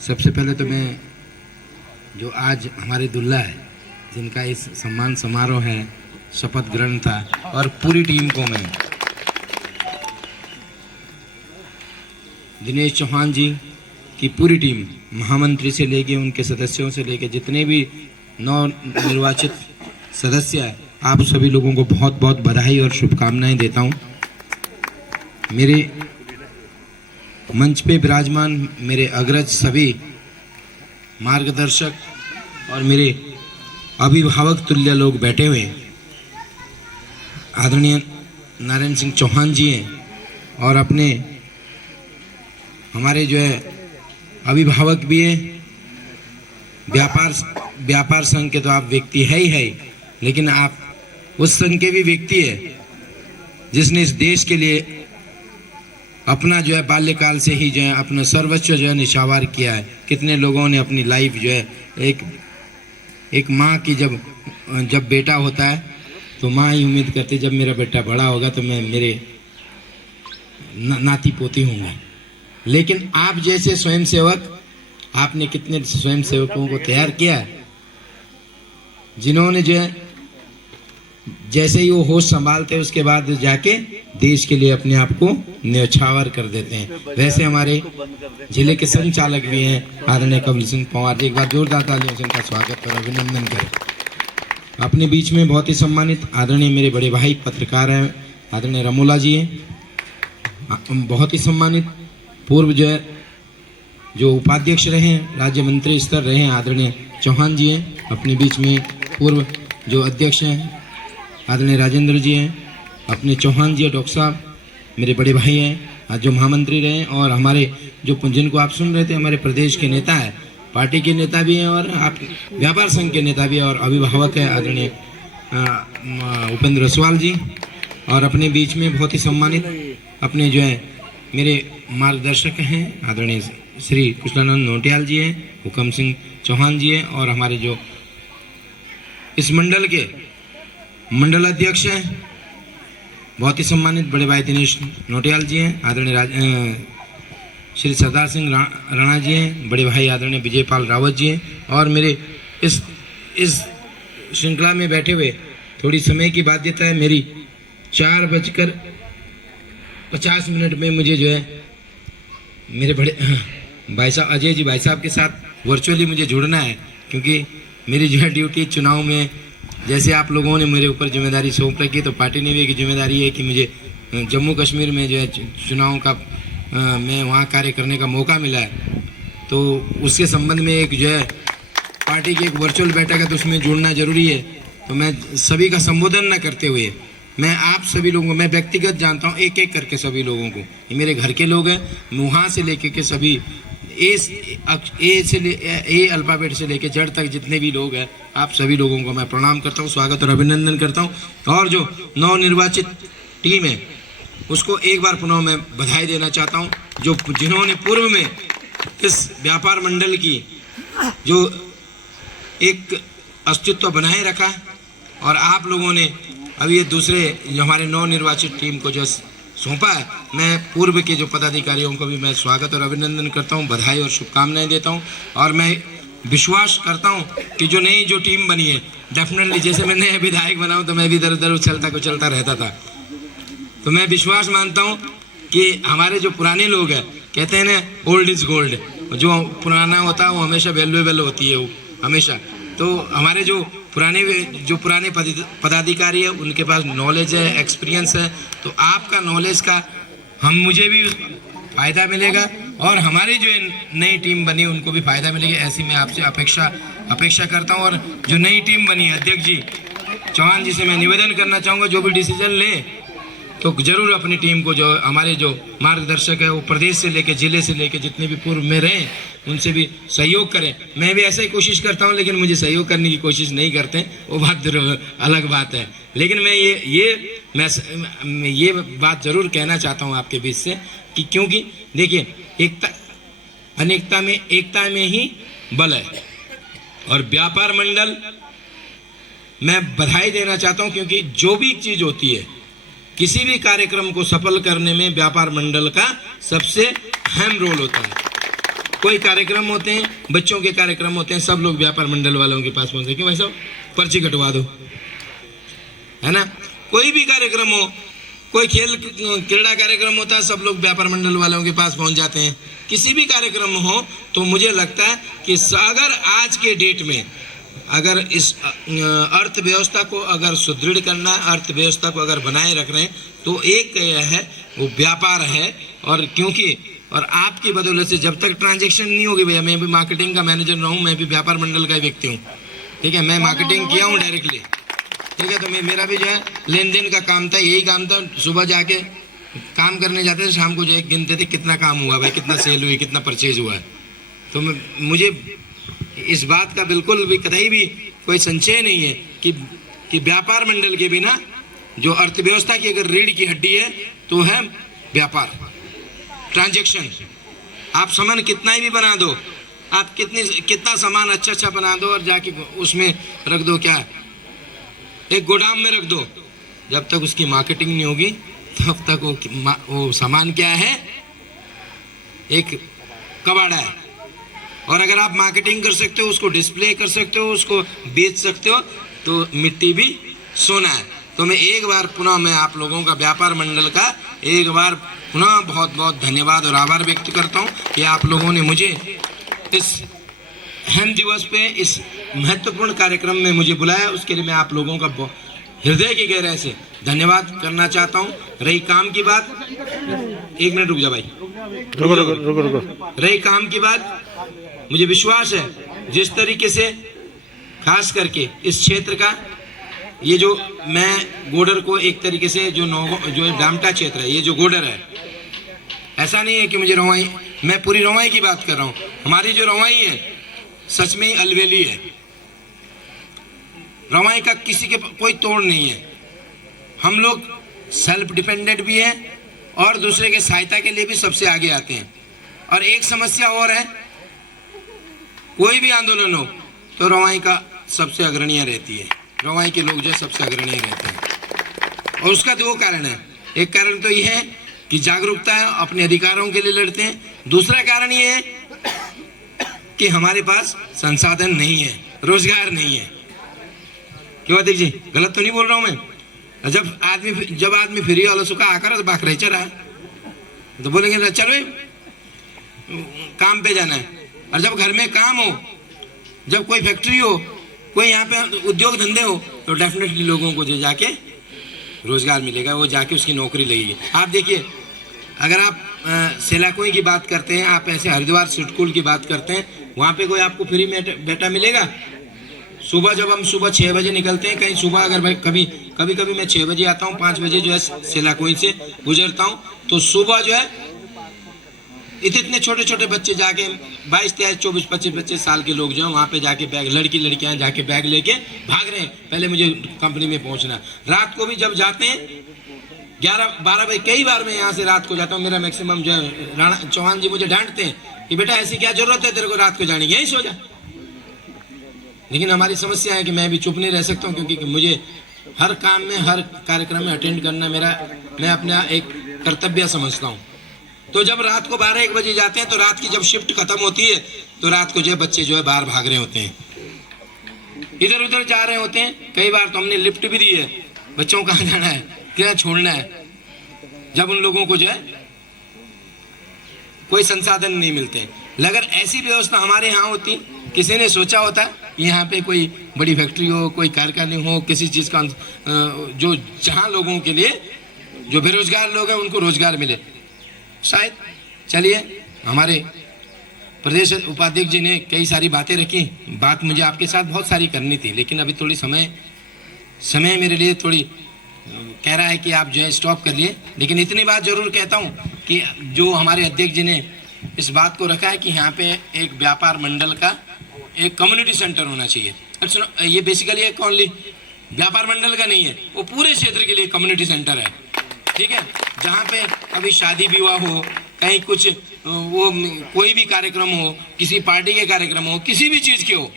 सबसे पहले तो मैं जो आज हमारे दुल्ला है जिनका इस सम्मान समारोह है, शपथ ग्रहण था, और पूरी टीम को मैं दिनेश चौहान जी की पूरी टीम, महामंत्री से लेके उनके सदस्यों से लेके जितने भी नव निर्वाचित सदस्य हैं, आप सभी लोगों को बहुत बहुत बधाई और शुभकामनाएं देता हूं। मेरे मंच पे विराजमान मेरे अग्रज सभी मार्गदर्शक और मेरे अभिभावक तुल्य लोग बैठे हुए हैं। आदरणीय नारायण सिंह चौहान जी हैं और अपने हमारे जो है अभिभावक भी हैं। व्यापार संघ के तो आप व्यक्ति है ही है, लेकिन आप उस संघ के भी व्यक्ति है जिसने इस देश के लिए अपना जो है बाल्यकाल से ही जो है अपना सर्वस्व जो है निछावर किया है। कितने लोगों ने अपनी लाइफ जो है एक माँ की जब बेटा होता है तो माँ ही उम्मीद करती जब मेरा बेटा बड़ा होगा तो मैं मेरे नाती पोती होंगे। लेकिन आप जैसे स्वयंसेवक, आपने कितने स्वयंसेवकों को तैयार किया है जिन्होंने जो है जैसे ही वो होश संभालते हैं उसके बाद जाके देश के लिए अपने आप को न्यौछावर कर देते हैं। वैसे हमारे जिले के संचालक भी हैं आदरणीय कमल सिंह पंवार जी, एक बार जोरदार तालियों से उनका स्वागत और अभिनंदन करें। अपने बीच में बहुत ही सम्मानित आदरणीय मेरे बड़े भाई पत्रकार हैं आदरणीय रमोला जी हैं, बहुत ही सम्मानित पूर्व जो उपाध्यक्ष रहे हैं, राज्य मंत्री स्तर रहे हैं आदरणीय चौहान जी हैं। अपने बीच में पूर्व जो अध्यक्ष हैं आदरणीय राजेंद्र जी हैं, अपने चौहान जी डॉक्टर साहब मेरे बड़े भाई हैं, जो महामंत्री रहे हैं, और हमारे जो जिनको आप सुन रहे थे हमारे प्रदेश के नेता है, पार्टी के नेता भी हैं और आप व्यापार संघ के नेता भी हैं और अभिभावक है आदरणीय उपेंद्र रसवाल जी। और अपने बीच में बहुत ही सम्मानित अपने जो है मेरे मार्गदर्शक हैं आदरणीय श्री कृष्णानंद नोटियाल जी हैं, हुकम सिंह चौहान जी हैं, और हमारे जो इस मंडल के मंडल अध्यक्ष हैं, बहुत ही सम्मानित बड़े भाई दिनेश नोटियाल जी हैं, आदरणीय श्री सरदार सिंह राणा जी हैं, बड़े भाई आदरणीय विजयपाल रावत जी हैं, और मेरे इस श्रृंखला में बैठे हुए थोड़ी समय की बाध्यता है मेरी। 4:50 में मुझे जो है मेरे बड़े भाई साहब अजय जी भाई साहब के साथ वर्चुअली मुझे जुड़ना है, क्योंकि मेरी जो है ड्यूटी चुनाव में, जैसे आप लोगों ने मेरे ऊपर जिम्मेदारी सौंप रखी है, तो पार्टी ने भी एक जिम्मेदारी है कि मुझे जम्मू कश्मीर में जो है चुनाव का मैं वहाँ कार्य करने का मौका मिला है, तो उसके संबंध में एक जो है पार्टी की एक वर्चुअल बैठक है, तो उसमें जुड़ना जरूरी है। तो मैं सभी का संबोधन न करते हुए मैं आप सभी लोगों को, मैं व्यक्तिगत जानता हूँ एक एक करके सभी लोगों को, ये मेरे घर के लोग हैं, वहाँ से लेके के सभी ए अल्फ़ाबेट से लेके जेड तक जितने भी लोग हैं, आप सभी लोगों को मैं प्रणाम करता हूँ, स्वागत और अभिनंदन करता हूँ। और जो नवनिर्वाचित टीम है उसको एक बार पुनः मैं बधाई देना चाहता हूँ, जो जिन्होंने पूर्व में इस व्यापार मंडल की जो एक अस्तित्व बनाए रखा, और आप लोगों ने अभी ये दूसरे जो हमारे नवनिर्वाचित टीम को जो सौंपा है, मैं पूर्व के जो पदाधिकारियों को भी मैं स्वागत और अभिनंदन करता हूँ, बधाई और शुभकामनाएं देता हूँ। और मैं विश्वास करता हूँ कि जो नई जो टीम बनी है, डेफिनेटली जैसे मैं नया विधायक बना हूँ तो मैं भी इधर उधर उछलता रहता था, तो मैं विश्वास मानता हूँ कि हमारे जो पुराने लोग हैं, कहते हैं ना ओल्ड इज गोल्ड, जो पुराना होता है वो हमेशा वैल्यूएबल होती है, वो हमेशा। तो हमारे जो पुराने पदाधिकारी है उनके पास नॉलेज है, एक्सपीरियंस है, तो आपका नॉलेज का मुझे भी फ़ायदा मिलेगा, और हमारी जो नई टीम बनी उनको भी फ़ायदा मिलेगा, ऐसी मैं आपसे अपेक्षा करता हूँ। और जो नई टीम बनी है, अध्यक्ष जी चौहान जी से मैं निवेदन करना चाहूँगा, जो भी डिसीजन ले तो जरूर अपनी टीम को, जो हमारे जो मार्गदर्शक है वो प्रदेश से लेके जिले से लेके जितने भी पूर्व में रहे उनसे भी सहयोग करें। मैं भी ऐसा ही कोशिश करता हूं, लेकिन मुझे सहयोग करने की कोशिश नहीं करते, वो बात अलग बात है। लेकिन मैं ये बात जरूर कहना चाहता हूं आपके बीच से कि क्योंकि देखिए अनेकता में एकता में ही बल है, और व्यापार मंडल मैं बधाई देना चाहता हूं, क्योंकि जो भी चीज़ होती है, किसी भी कार्यक्रम को सफल करने में व्यापार मंडल का सबसे अहम रोल होता है। कोई कार्यक्रम होते हैं, बच्चों के कार्यक्रम होते हैं, सब लोग व्यापार मंडल वालों के पास पहुंचते हैं, क्यों भाई साहब पर्ची कटवा दो, है ना। कोई भी कार्यक्रम हो, कोई क्रीड़ा कार्यक्रम होता है, सब लोग व्यापार मंडल वालों के पास पहुंच जाते हैं। किसी भी कार्यक्रम हो तो मुझे लगता है कि अगर आज के डेट में अगर इस अर्थव्यवस्था को अगर सुदृढ़ करना, अर्थव्यवस्था को अगर बनाए रख रहे हैं, तो एक है वो व्यापार है। और क्योंकि और आपकी बदौलत से जब तक ट्रांजैक्शन नहीं होगी, भैया मैं भी मार्केटिंग का मैनेजर रहा हूँ, मैं भी व्यापार मंडल का व्यक्ति हूँ, ठीक है, मैं मार्केटिंग किया हूँ डायरेक्टली, ठीक है। तो मेरा भी जो है लेन देन का काम था, यही काम था। सुबह जाके काम करने जाते थे, शाम को जो है गिनते थे कितना काम हुआ भाई, कितना सेल हुई, कितना परचेज हुआ है। तो मुझे इस बात का बिल्कुल भी कतई भी कोई संशय नहीं है कि व्यापार मंडल के बिना जो अर्थव्यवस्था की अगर रीढ़ की हड्डी है तो है व्यापार, ट्रांजैक्शन। आप सामान कितना ही भी बना दो, आप कितना सामान अच्छा बना दो और जाके उसमें रख दो, क्या एक गोदाम में रख दो, जब तक उसकी मार्केटिंग नहीं होगी तब तक वो सामान क्या है, एक कबाड़ा है। और अगर आप मार्केटिंग कर सकते हो, उसको डिस्प्ले कर सकते हो, उसको बेच सकते हो, तो मिट्टी भी सोना है। तो मैं एक बार पुनः मैं आप लोगों का व्यापार मंडल का एक बार पुनः बहुत बहुत धन्यवाद और आभार व्यक्त करता हूं कि आप लोगों ने मुझे इस अहम दिवस पे, इस महत्वपूर्ण कार्यक्रम में मुझे बुलाया। उसके लिए मैं आप लोगों का हृदय की गहराई से धन्यवाद करना चाहता हूं। रही काम की बात, एक मिनट रुक जा भाई, रुको। रही काम की बात, मुझे विश्वास है जिस तरीके से खास करके इस क्षेत्र का ये जो मैं गोडर को एक तरीके से जो डामटा क्षेत्र है, ये जो गोडर है, ऐसा नहीं है कि मुझे रवाई, मैं पूरी रवाई की बात कर रहा हूँ। हमारी जो रवाई है सच में अलवेली है, रवाई का किसी के कोई तोड़ नहीं है। हम लोग सेल्फ डिपेंडेंट भी हैं और दूसरे के सहायता के लिए भी सबसे आगे आते हैं। और एक समस्या और है, कोई भी आंदोलन हो तो रवाई का सबसे अग्रणीय रहती है। रवाई के लोग जो है सबसे अग्रणी रहते हैं। और उसका दो कारण है। एक कारण तो यह है कि जागरूकता है, अपने अधिकारों के लिए लड़ते हैं। दूसरा कारण ये है कि हमारे पास संसाधन नहीं है, रोजगार नहीं है। क्यों अध्यक्ष जी, गलत तो नहीं बोल रहा हूं मैं? जब आदमी फ्री वाला सुखा आकर तो बाख रहे चरा तो बोलेंगे चलो काम पे जाना है। और जब घर में काम हो, जब कोई फैक्ट्री हो, कोई यहाँ पे उद्योग धंधे हो, तो डेफिनेटली लोगों को जो जाके रोजगार मिलेगा, वो जाके उसकी नौकरी लगेगी। आप देखिए, अगर आप सेलाकोई की बात करते हैं, आप ऐसे हरिद्वार सिटकुल की बात करते हैं, वहाँ पे कोई आपको फ्री में बेटा मिलेगा? सुबह जब हम सुबह 6 बजे निकलते हैं कहीं, सुबह अगर भाई कभी मैं 6 बजे आता हूँ, 5 बजे जो है सेलाकोई से गुजरता हूँ, तो सुबह जो है इतने छोटे छोटे बच्चे जाके 22, 23, 24, 25 साल के लोग जो हैं वहाँ पे जाके बैग, लड़कियाँ जाके बैग लेके भाग रहे हैं, पहले मुझे कंपनी में पहुँचना। रात को भी जब जाते हैं 11-12 बजे, कई बार मैं यहाँ से रात को जाता हूँ, मेरा मैक्सिमम जो है राणा चौहान जी मुझे डांटते हैं कि बेटा ऐसी क्या जरूरत है तेरे को रात को जाने की, यहीं सो जा। लेकिन हमारी समस्या है कि मैं भी चुप नहीं रह सकता हूँ, क्योंकि मुझे हर काम में, हर कार्यक्रम में अटेंड करना मैं अपना एक कर्तव्य समझता हूँ। तो जब रात को 12-1 बजे जाते हैं, तो रात की जब शिफ्ट खत्म होती है, तो रात को जो है बच्चे जो है बाहर भाग रहे होते हैं, इधर उधर जा रहे होते हैं। कई बार तो हमने लिफ्ट भी दी है, बच्चों को कहाँ जाना है, क्या छोड़ना है, जब उन लोगों को जो है कोई संसाधन नहीं मिलते। अगर ऐसी व्यवस्था हमारे यहाँ होती, किसी ने सोचा होता यहाँ पे कोई बड़ी फैक्ट्री हो, कोई कारखाने हो, किसी चीज़ का जो जहाँ लोगों के लिए, जो बेरोजगार लोग हैं उनको रोजगार मिले, शायद। चलिए, हमारे प्रदेश उपाध्यक्ष जी ने कई सारी बातें रखी, बात मुझे आपके साथ बहुत सारी करनी थी, लेकिन अभी थोड़ी समय मेरे लिए थोड़ी कह रहा है कि आप जो है स्टॉप कर लिए। लेकिन इतनी बात जरूर कहता हूँ कि जो हमारे अध्यक्ष जी ने इस बात को रखा है कि यहाँ पे एक व्यापार मंडल का एक कम्युनिटी सेंटर होना चाहिए। अब सुनो, ये बेसिकली एक ओनली व्यापार मंडल का नहीं है, वो पूरे क्षेत्र के लिए कम्युनिटी सेंटर है, ठीक है। जहाँ पे कभी शादी विवाह हो, कहीं कुछ वो कोई भी कार्यक्रम हो, किसी पार्टी के कार्यक्रम हो, किसी भी चीज़ के हो,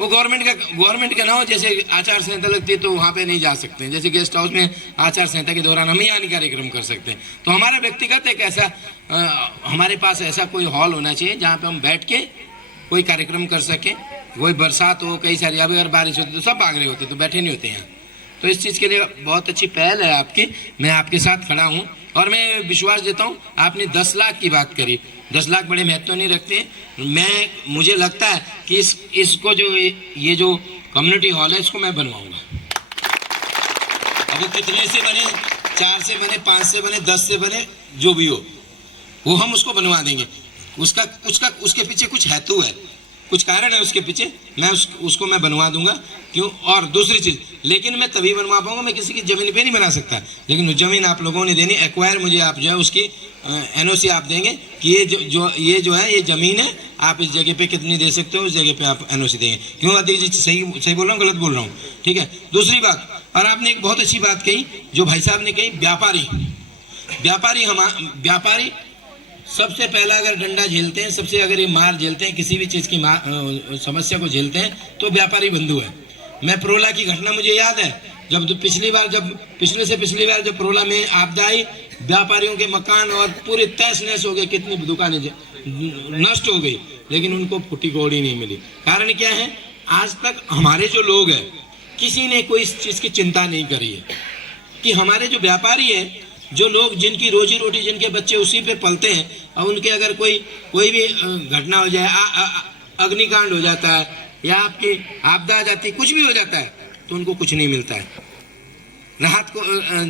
वो गवर्नमेंट का ना हो। जैसे आचार संहिता लगती है तो वहाँ पे नहीं जा सकते हैं, जैसे गेस्ट हाउस में आचार संहिता के दौरान हम यहाँ नहीं कार्यक्रम कर सकते हैं। तो हमारा व्यक्तिगत एक ऐसा हमारे पास ऐसा कोई हॉल होना चाहिए जहाँ पे हम बैठ के कोई कार्यक्रम कर सकें। कोई बरसात हो, कई सारी, अब अगर बारिश होती तो सब भाग रहे होते, तो बैठे नहीं होते हैं। तो इस चीज़ के लिए बहुत अच्छी पहल है आपकी, मैं आपके साथ खड़ा हूँ। और मैं विश्वास देता हूँ, आपने 10 लाख की बात करी, 10 लाख बड़े महत्व नहीं रखते। मुझे लगता है कि इसको जो ये जो कम्युनिटी हॉल है, इसको मैं बनवाऊंगा। अब वो कितने से बने, 4 से बने, 5 से बने, 10 से बने, जो भी हो, वो हम उसको बनवा देंगे। उसके पीछे कुछ हेतु है, कुछ कारण है उसके पीछे, मैं उसको मैं बनवा दूंगा। क्यों? और दूसरी चीज़, लेकिन मैं तभी बनवा पाऊंगा, मैं किसी की ज़मीन पे नहीं बना सकता, लेकिन ज़मीन आप लोगों ने देनी, एक्वायर मुझे आप जो है उसकी एनओसी आप देंगे कि ये जो है ये ज़मीन है, आप इस जगह पे कितनी दे सकते हो, उस जगह पे आप एनओसी देंगे। क्यों अध्यक्ष जी, सही बोल रहा हूँ, गलत बोल रहा हूँ? ठीक है। दूसरी बात, और आपने एक बहुत अच्छी बात कही, जो भाई साहब ने कही, व्यापारी सबसे पहला अगर डंडा झेलते हैं, सबसे अगर ये मार झेलते हैं, किसी भी चीज़ की समस्या को झेलते हैं, तो व्यापारी बंधु है। मैं प्रोला की घटना मुझे याद है, जब पिछली बार जब प्रोला में आपदा आई, व्यापारियों के मकान और पूरे तहस नहस हो गए, कितनी दुकानें नष्ट हो गई, लेकिन उनको फुटी कौड़ी नहीं मिली। कारण क्या है? आज तक हमारे जो लोग हैं, किसी ने कोई इस चीज़ की चिंता नहीं करी है कि हमारे जो व्यापारी हैं, जो लोग जिनकी रोजी रोटी, जिनके बच्चे उसी पे पलते हैं, और उनके अगर कोई भी घटना हो जाए, अग्निकांड हो जाता है या आपकी आपदा आ जाती है, कुछ भी हो जाता है, तो उनको कुछ नहीं मिलता है। राहत को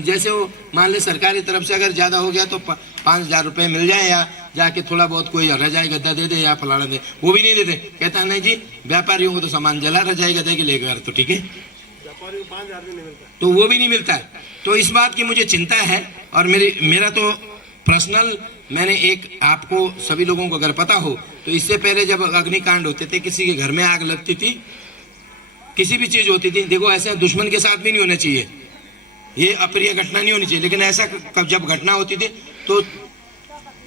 जैसे वो मान ले सरकारी तरफ से अगर ज़्यादा हो गया तो 5,000 रुपये मिल जाए, या जाके थोड़ा बहुत कोई रजाई गद्दा दे दे या फलाना दे, वो भी नहीं देते। कहता है नहीं जी, व्यापारियों को तो सामान जला, रजाई गद्दा के लेकर, तो ठीक है, तो वो भी नहीं मिलता है। तो इस बात की मुझे चिंता है। और मेरा तो पर्सनल, मैंने एक, आपको सभी लोगों को अगर पता हो, तो इससे पहले जब अग्निकांड होते थे, किसी के घर में आग लगती थी, किसी भी चीज़ होती थी, देखो ऐसा दुश्मन के साथ भी नहीं होना चाहिए, ये अप्रिय घटना नहीं होनी चाहिए, लेकिन ऐसा जब घटना होती थी तो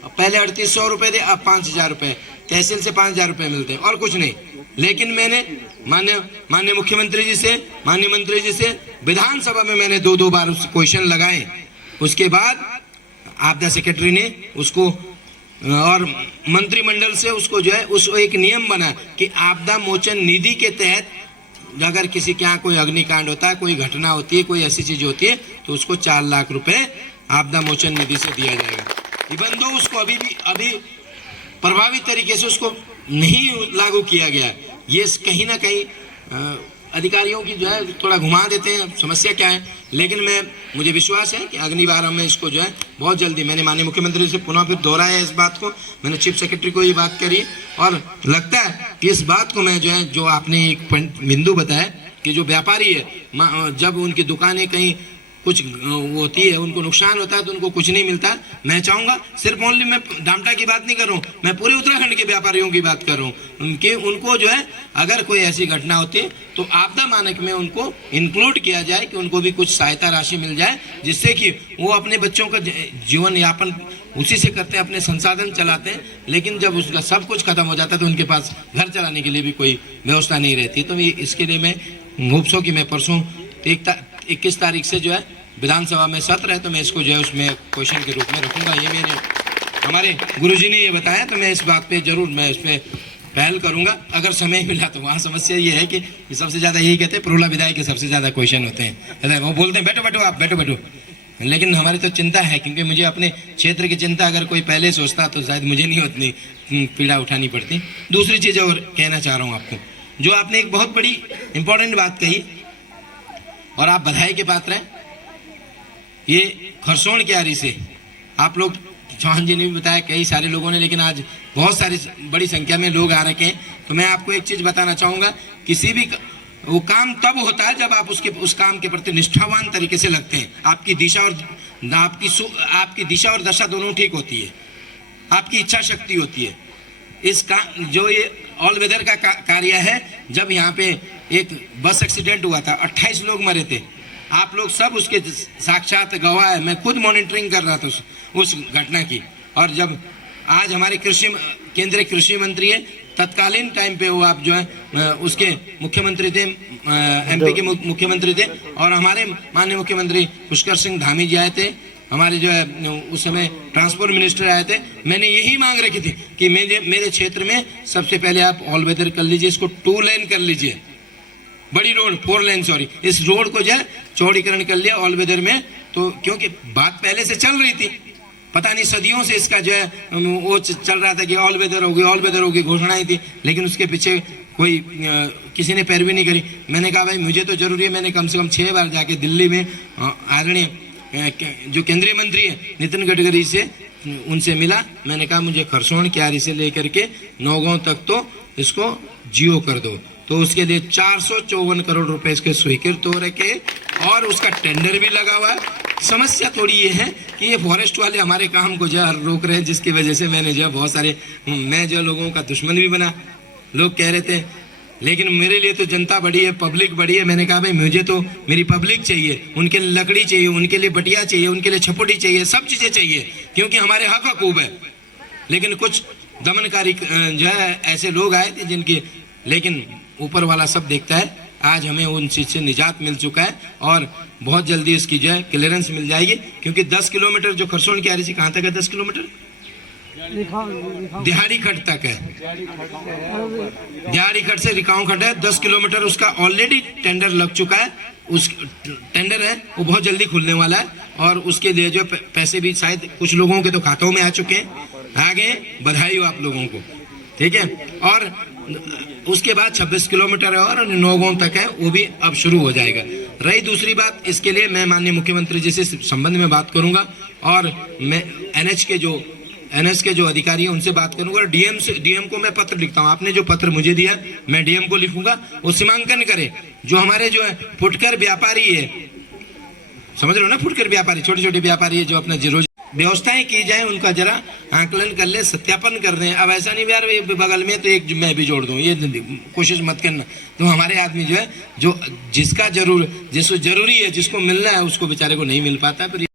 पहले 3800 रुपये थे, अब 5,000 रुपये। तहसील से 5,000 रुपये मिलते हैं और कुछ नहीं। लेकिन मैंने माननीय मुख्यमंत्री जी से, माननीय मंत्री जी से विधानसभा में मैंने 2 बार उस क्वेश्चन लगाए। उसके बाद आपदा सेक्रेटरी ने उसको और मंत्रिमंडल से उसको जो है उस एक नियम बना कि आपदा मोचन निधि के तहत अगर किसी के यहाँ कोई अग्निकांड होता है, कोई घटना होती है, कोई ऐसी चीज होती है, तो उसको 4 लाख रुपए आपदा मोचन निधि से दिया जाएगा। इवन दो उसको अभी प्रभावी तरीके से उसको नहीं लागू किया गया। ये कहीं ना कहीं अधिकारियों की जो है थोड़ा घुमा देते हैं, समस्या क्या है। लेकिन मुझे विश्वास है कि अगली बार हमें इसको जो है बहुत जल्दी, मैंने माननीय मुख्यमंत्री से पुनः फिर दोहराया इस बात को, मैंने चीफ सेक्रेटरी को ये बात करी और लगता है कि इस बात को मैं जो है, जो आपने एक बिंदु बताया कि जो व्यापारी है जब उनकी दुकानें कहीं कुछ होती है, उनको नुकसान होता है तो उनको कुछ नहीं मिलता। मैं चाहूँगा सिर्फ ओनली मैं डामटा की बात नहीं कर रहा हूँ, मैं पूरे उत्तराखंड के व्यापारियों की बात कर रहा हूँ कि उनको जो है अगर कोई ऐसी घटना होती है तो आपदा मानक में उनको इंक्लूड किया जाए कि उनको भी कुछ सहायता राशि मिल जाए, जिससे कि वो अपने बच्चों का जीवन यापन उसी से करते हैं, अपने संसाधन चलाते हैं। लेकिन जब उसका सब कुछ खत्म हो जाता है तो उनके पास घर चलाने के लिए भी कोई व्यवस्था नहीं रहती। तो इसके लिए मैं होप्सो कि मैं परसों 21 तारीख से जो है विधानसभा में सत्र है, तो मैं इसको जो है उसमें क्वेश्चन के रूप में रखूंगा। ये मैंने हमारे गुरुजी ने ये बताया, तो मैं इस बात पे जरूर मैं इस पे पहल करूंगा अगर समय मिला तो। वहाँ समस्या ये है कि सबसे ज़्यादा यही कहते हैं प्रोला विधायक के सबसे ज़्यादा क्वेश्चन होते हैं, वो बोलते हैं बैठो बैठो आप बैठो बैठो। लेकिन हमारी तो चिंता है, क्योंकि मुझे अपने क्षेत्र की चिंता अगर कोई पहले सोचता तो शायद मुझे नहीं उतनी पीड़ा उठानी पड़ती। दूसरी चीज़ और कहना चाह रहा हूँ आपको, जो आपने एक बहुत बड़ी इंपॉर्टेंट बात कही और आप बधाई के पात्र हैं, ये खरसोण क्यारी से आप लोग, चौहान जी ने भी बताया, कई सारे लोगों ने, लेकिन आज बहुत सारी बड़ी संख्या में लोग आ रखे हैं। तो मैं आपको एक चीज़ बताना चाहूँगा, किसी भी वो काम तब होता है जब आप उस काम के प्रति निष्ठावान तरीके से लगते हैं। आपकी दिशा और दशा दोनों ठीक होती है, आपकी इच्छा शक्ति होती है। इस काम जो ये ऑल वेदर का कार्य है, जब यहाँ पे एक बस एक्सीडेंट हुआ था, 28 लोग मरे थे, आप लोग सब उसके साक्षात गवाह है। मैं खुद मॉनिटरिंग कर रहा था उस घटना की। और जब आज हमारे केंद्रीय कृषि मंत्री है, तत्कालीन टाइम पे वो आप जो है उसके मुख्यमंत्री थे, एमपी के मुख्यमंत्री थे, और हमारे माननीय मुख्यमंत्री पुष्कर सिंह धामी जी आए थे, हमारे जो है उस समय ट्रांसपोर्ट मिनिस्टर आए थे। मैंने यही मांग रखी थी कि मेरे क्षेत्र में सबसे पहले आप ऑल वेदर कर लीजिए, इसको 2 लेन कर लीजिए, बड़ी रोड 4 लेन सॉरी, इस रोड को जो है चौड़ीकरण कर लिया ऑल वेदर में। तो क्योंकि बात पहले से चल रही थी, पता नहीं सदियों से इसका जो है वो चल रहा था कि ऑल वेदर होगी, ऑल वेदर होगी, घोषणाएं थी, लेकिन उसके पीछे कोई किसी ने पैरवी नहीं करी। मैंने कहा भाई मुझे तो जरूरी है, मैंने कम से कम 6 बार जाके दिल्ली में आदरणीय जो केंद्रीय मंत्री है नितिन गडकरी से उनसे मिला। मैंने कहा मुझे खरसोण क्यारी से लेकर के नौगांव तक तो इसको जियो कर दो। तो उसके लिए 454 करोड़ रुपए इसके स्वीकृत हो रखे और उसका टेंडर भी लगा हुआ है। समस्या थोड़ी ये है कि ये फॉरेस्ट वाले हमारे काम को जो है रोक रहे हैं, जिसकी वजह से मैंने जो है बहुत सारे, मैं जो लोगों का दुश्मन भी बना। लोग कह रहे थे लेकिन मेरे लिए तो जनता बड़ी है, पब्लिक बड़ी है। मैंने कहा भाई मुझे तो मेरी पब्लिक चाहिए, उनके लिए लकड़ी चाहिए, उनके लिए बटिया चाहिए, उनके लिए छपुटी चाहिए, सब चीज़ें चाहिए, क्योंकि हमारे हक हकूब है। लेकिन कुछ दमनकारी जो है ऐसे लोग आए थे जिनकी, लेकिन ऊपर वाला सब देखता है। आज हमें उन चीज़ से निजात मिल चुका है और बहुत जल्दी इसकी जो है क्लियरेंस मिल जाएगी, क्योंकि 10 किलोमीटर जो खरसोण क्यारी से कहाँ तक है, 10 किलोमीटर दिहाड़ी खट तक है, दिहाड़ी खट से रिकाऊ खट है 10 किलोमीटर, उसका ऑलरेडी टेंडर लग चुका है। उस टेंडर है वो बहुत जल्दी खुलने वाला है और उसके लिए जो पैसे भी शायद कुछ लोगों के तो खातों में आ चुके हैं। आगे बधाई हो आप लोगों को, ठीक है। और उसके बाद 26 किलोमीटर है और नौगांव तक है, वो भी अब शुरू हो जाएगा। रही दूसरी बात, इसके लिए मैं माननीय मुख्यमंत्री जी से संबंध में बात करूंगा और मैं एनएच के जो अधिकारी हैं उनसे बात करूंगा और डीएम को मैं पत्र लिखता हूं। आपने जो पत्र मुझे दिया मैं डीएम को लिखूंगा, वो सीमांकन करे। जो हमारे जो है फुटकर व्यापारी है, समझ रहे हो ना, फुटकर व्यापारी, छोटे छोटे व्यापारी है, जो अपना रोज व्यवस्थाएं की जाए, उनका जरा आंकलन कर ले, सत्यापन कर दें। अब ऐसा नहीं यार बगल में तो एक मैं भी जोड़ दूं, ये कोशिश मत करना। तो हमारे आदमी जो है, जो जिसको जरूरी है, जिसको मिलना है, उसको बेचारे को नहीं मिल पाता है।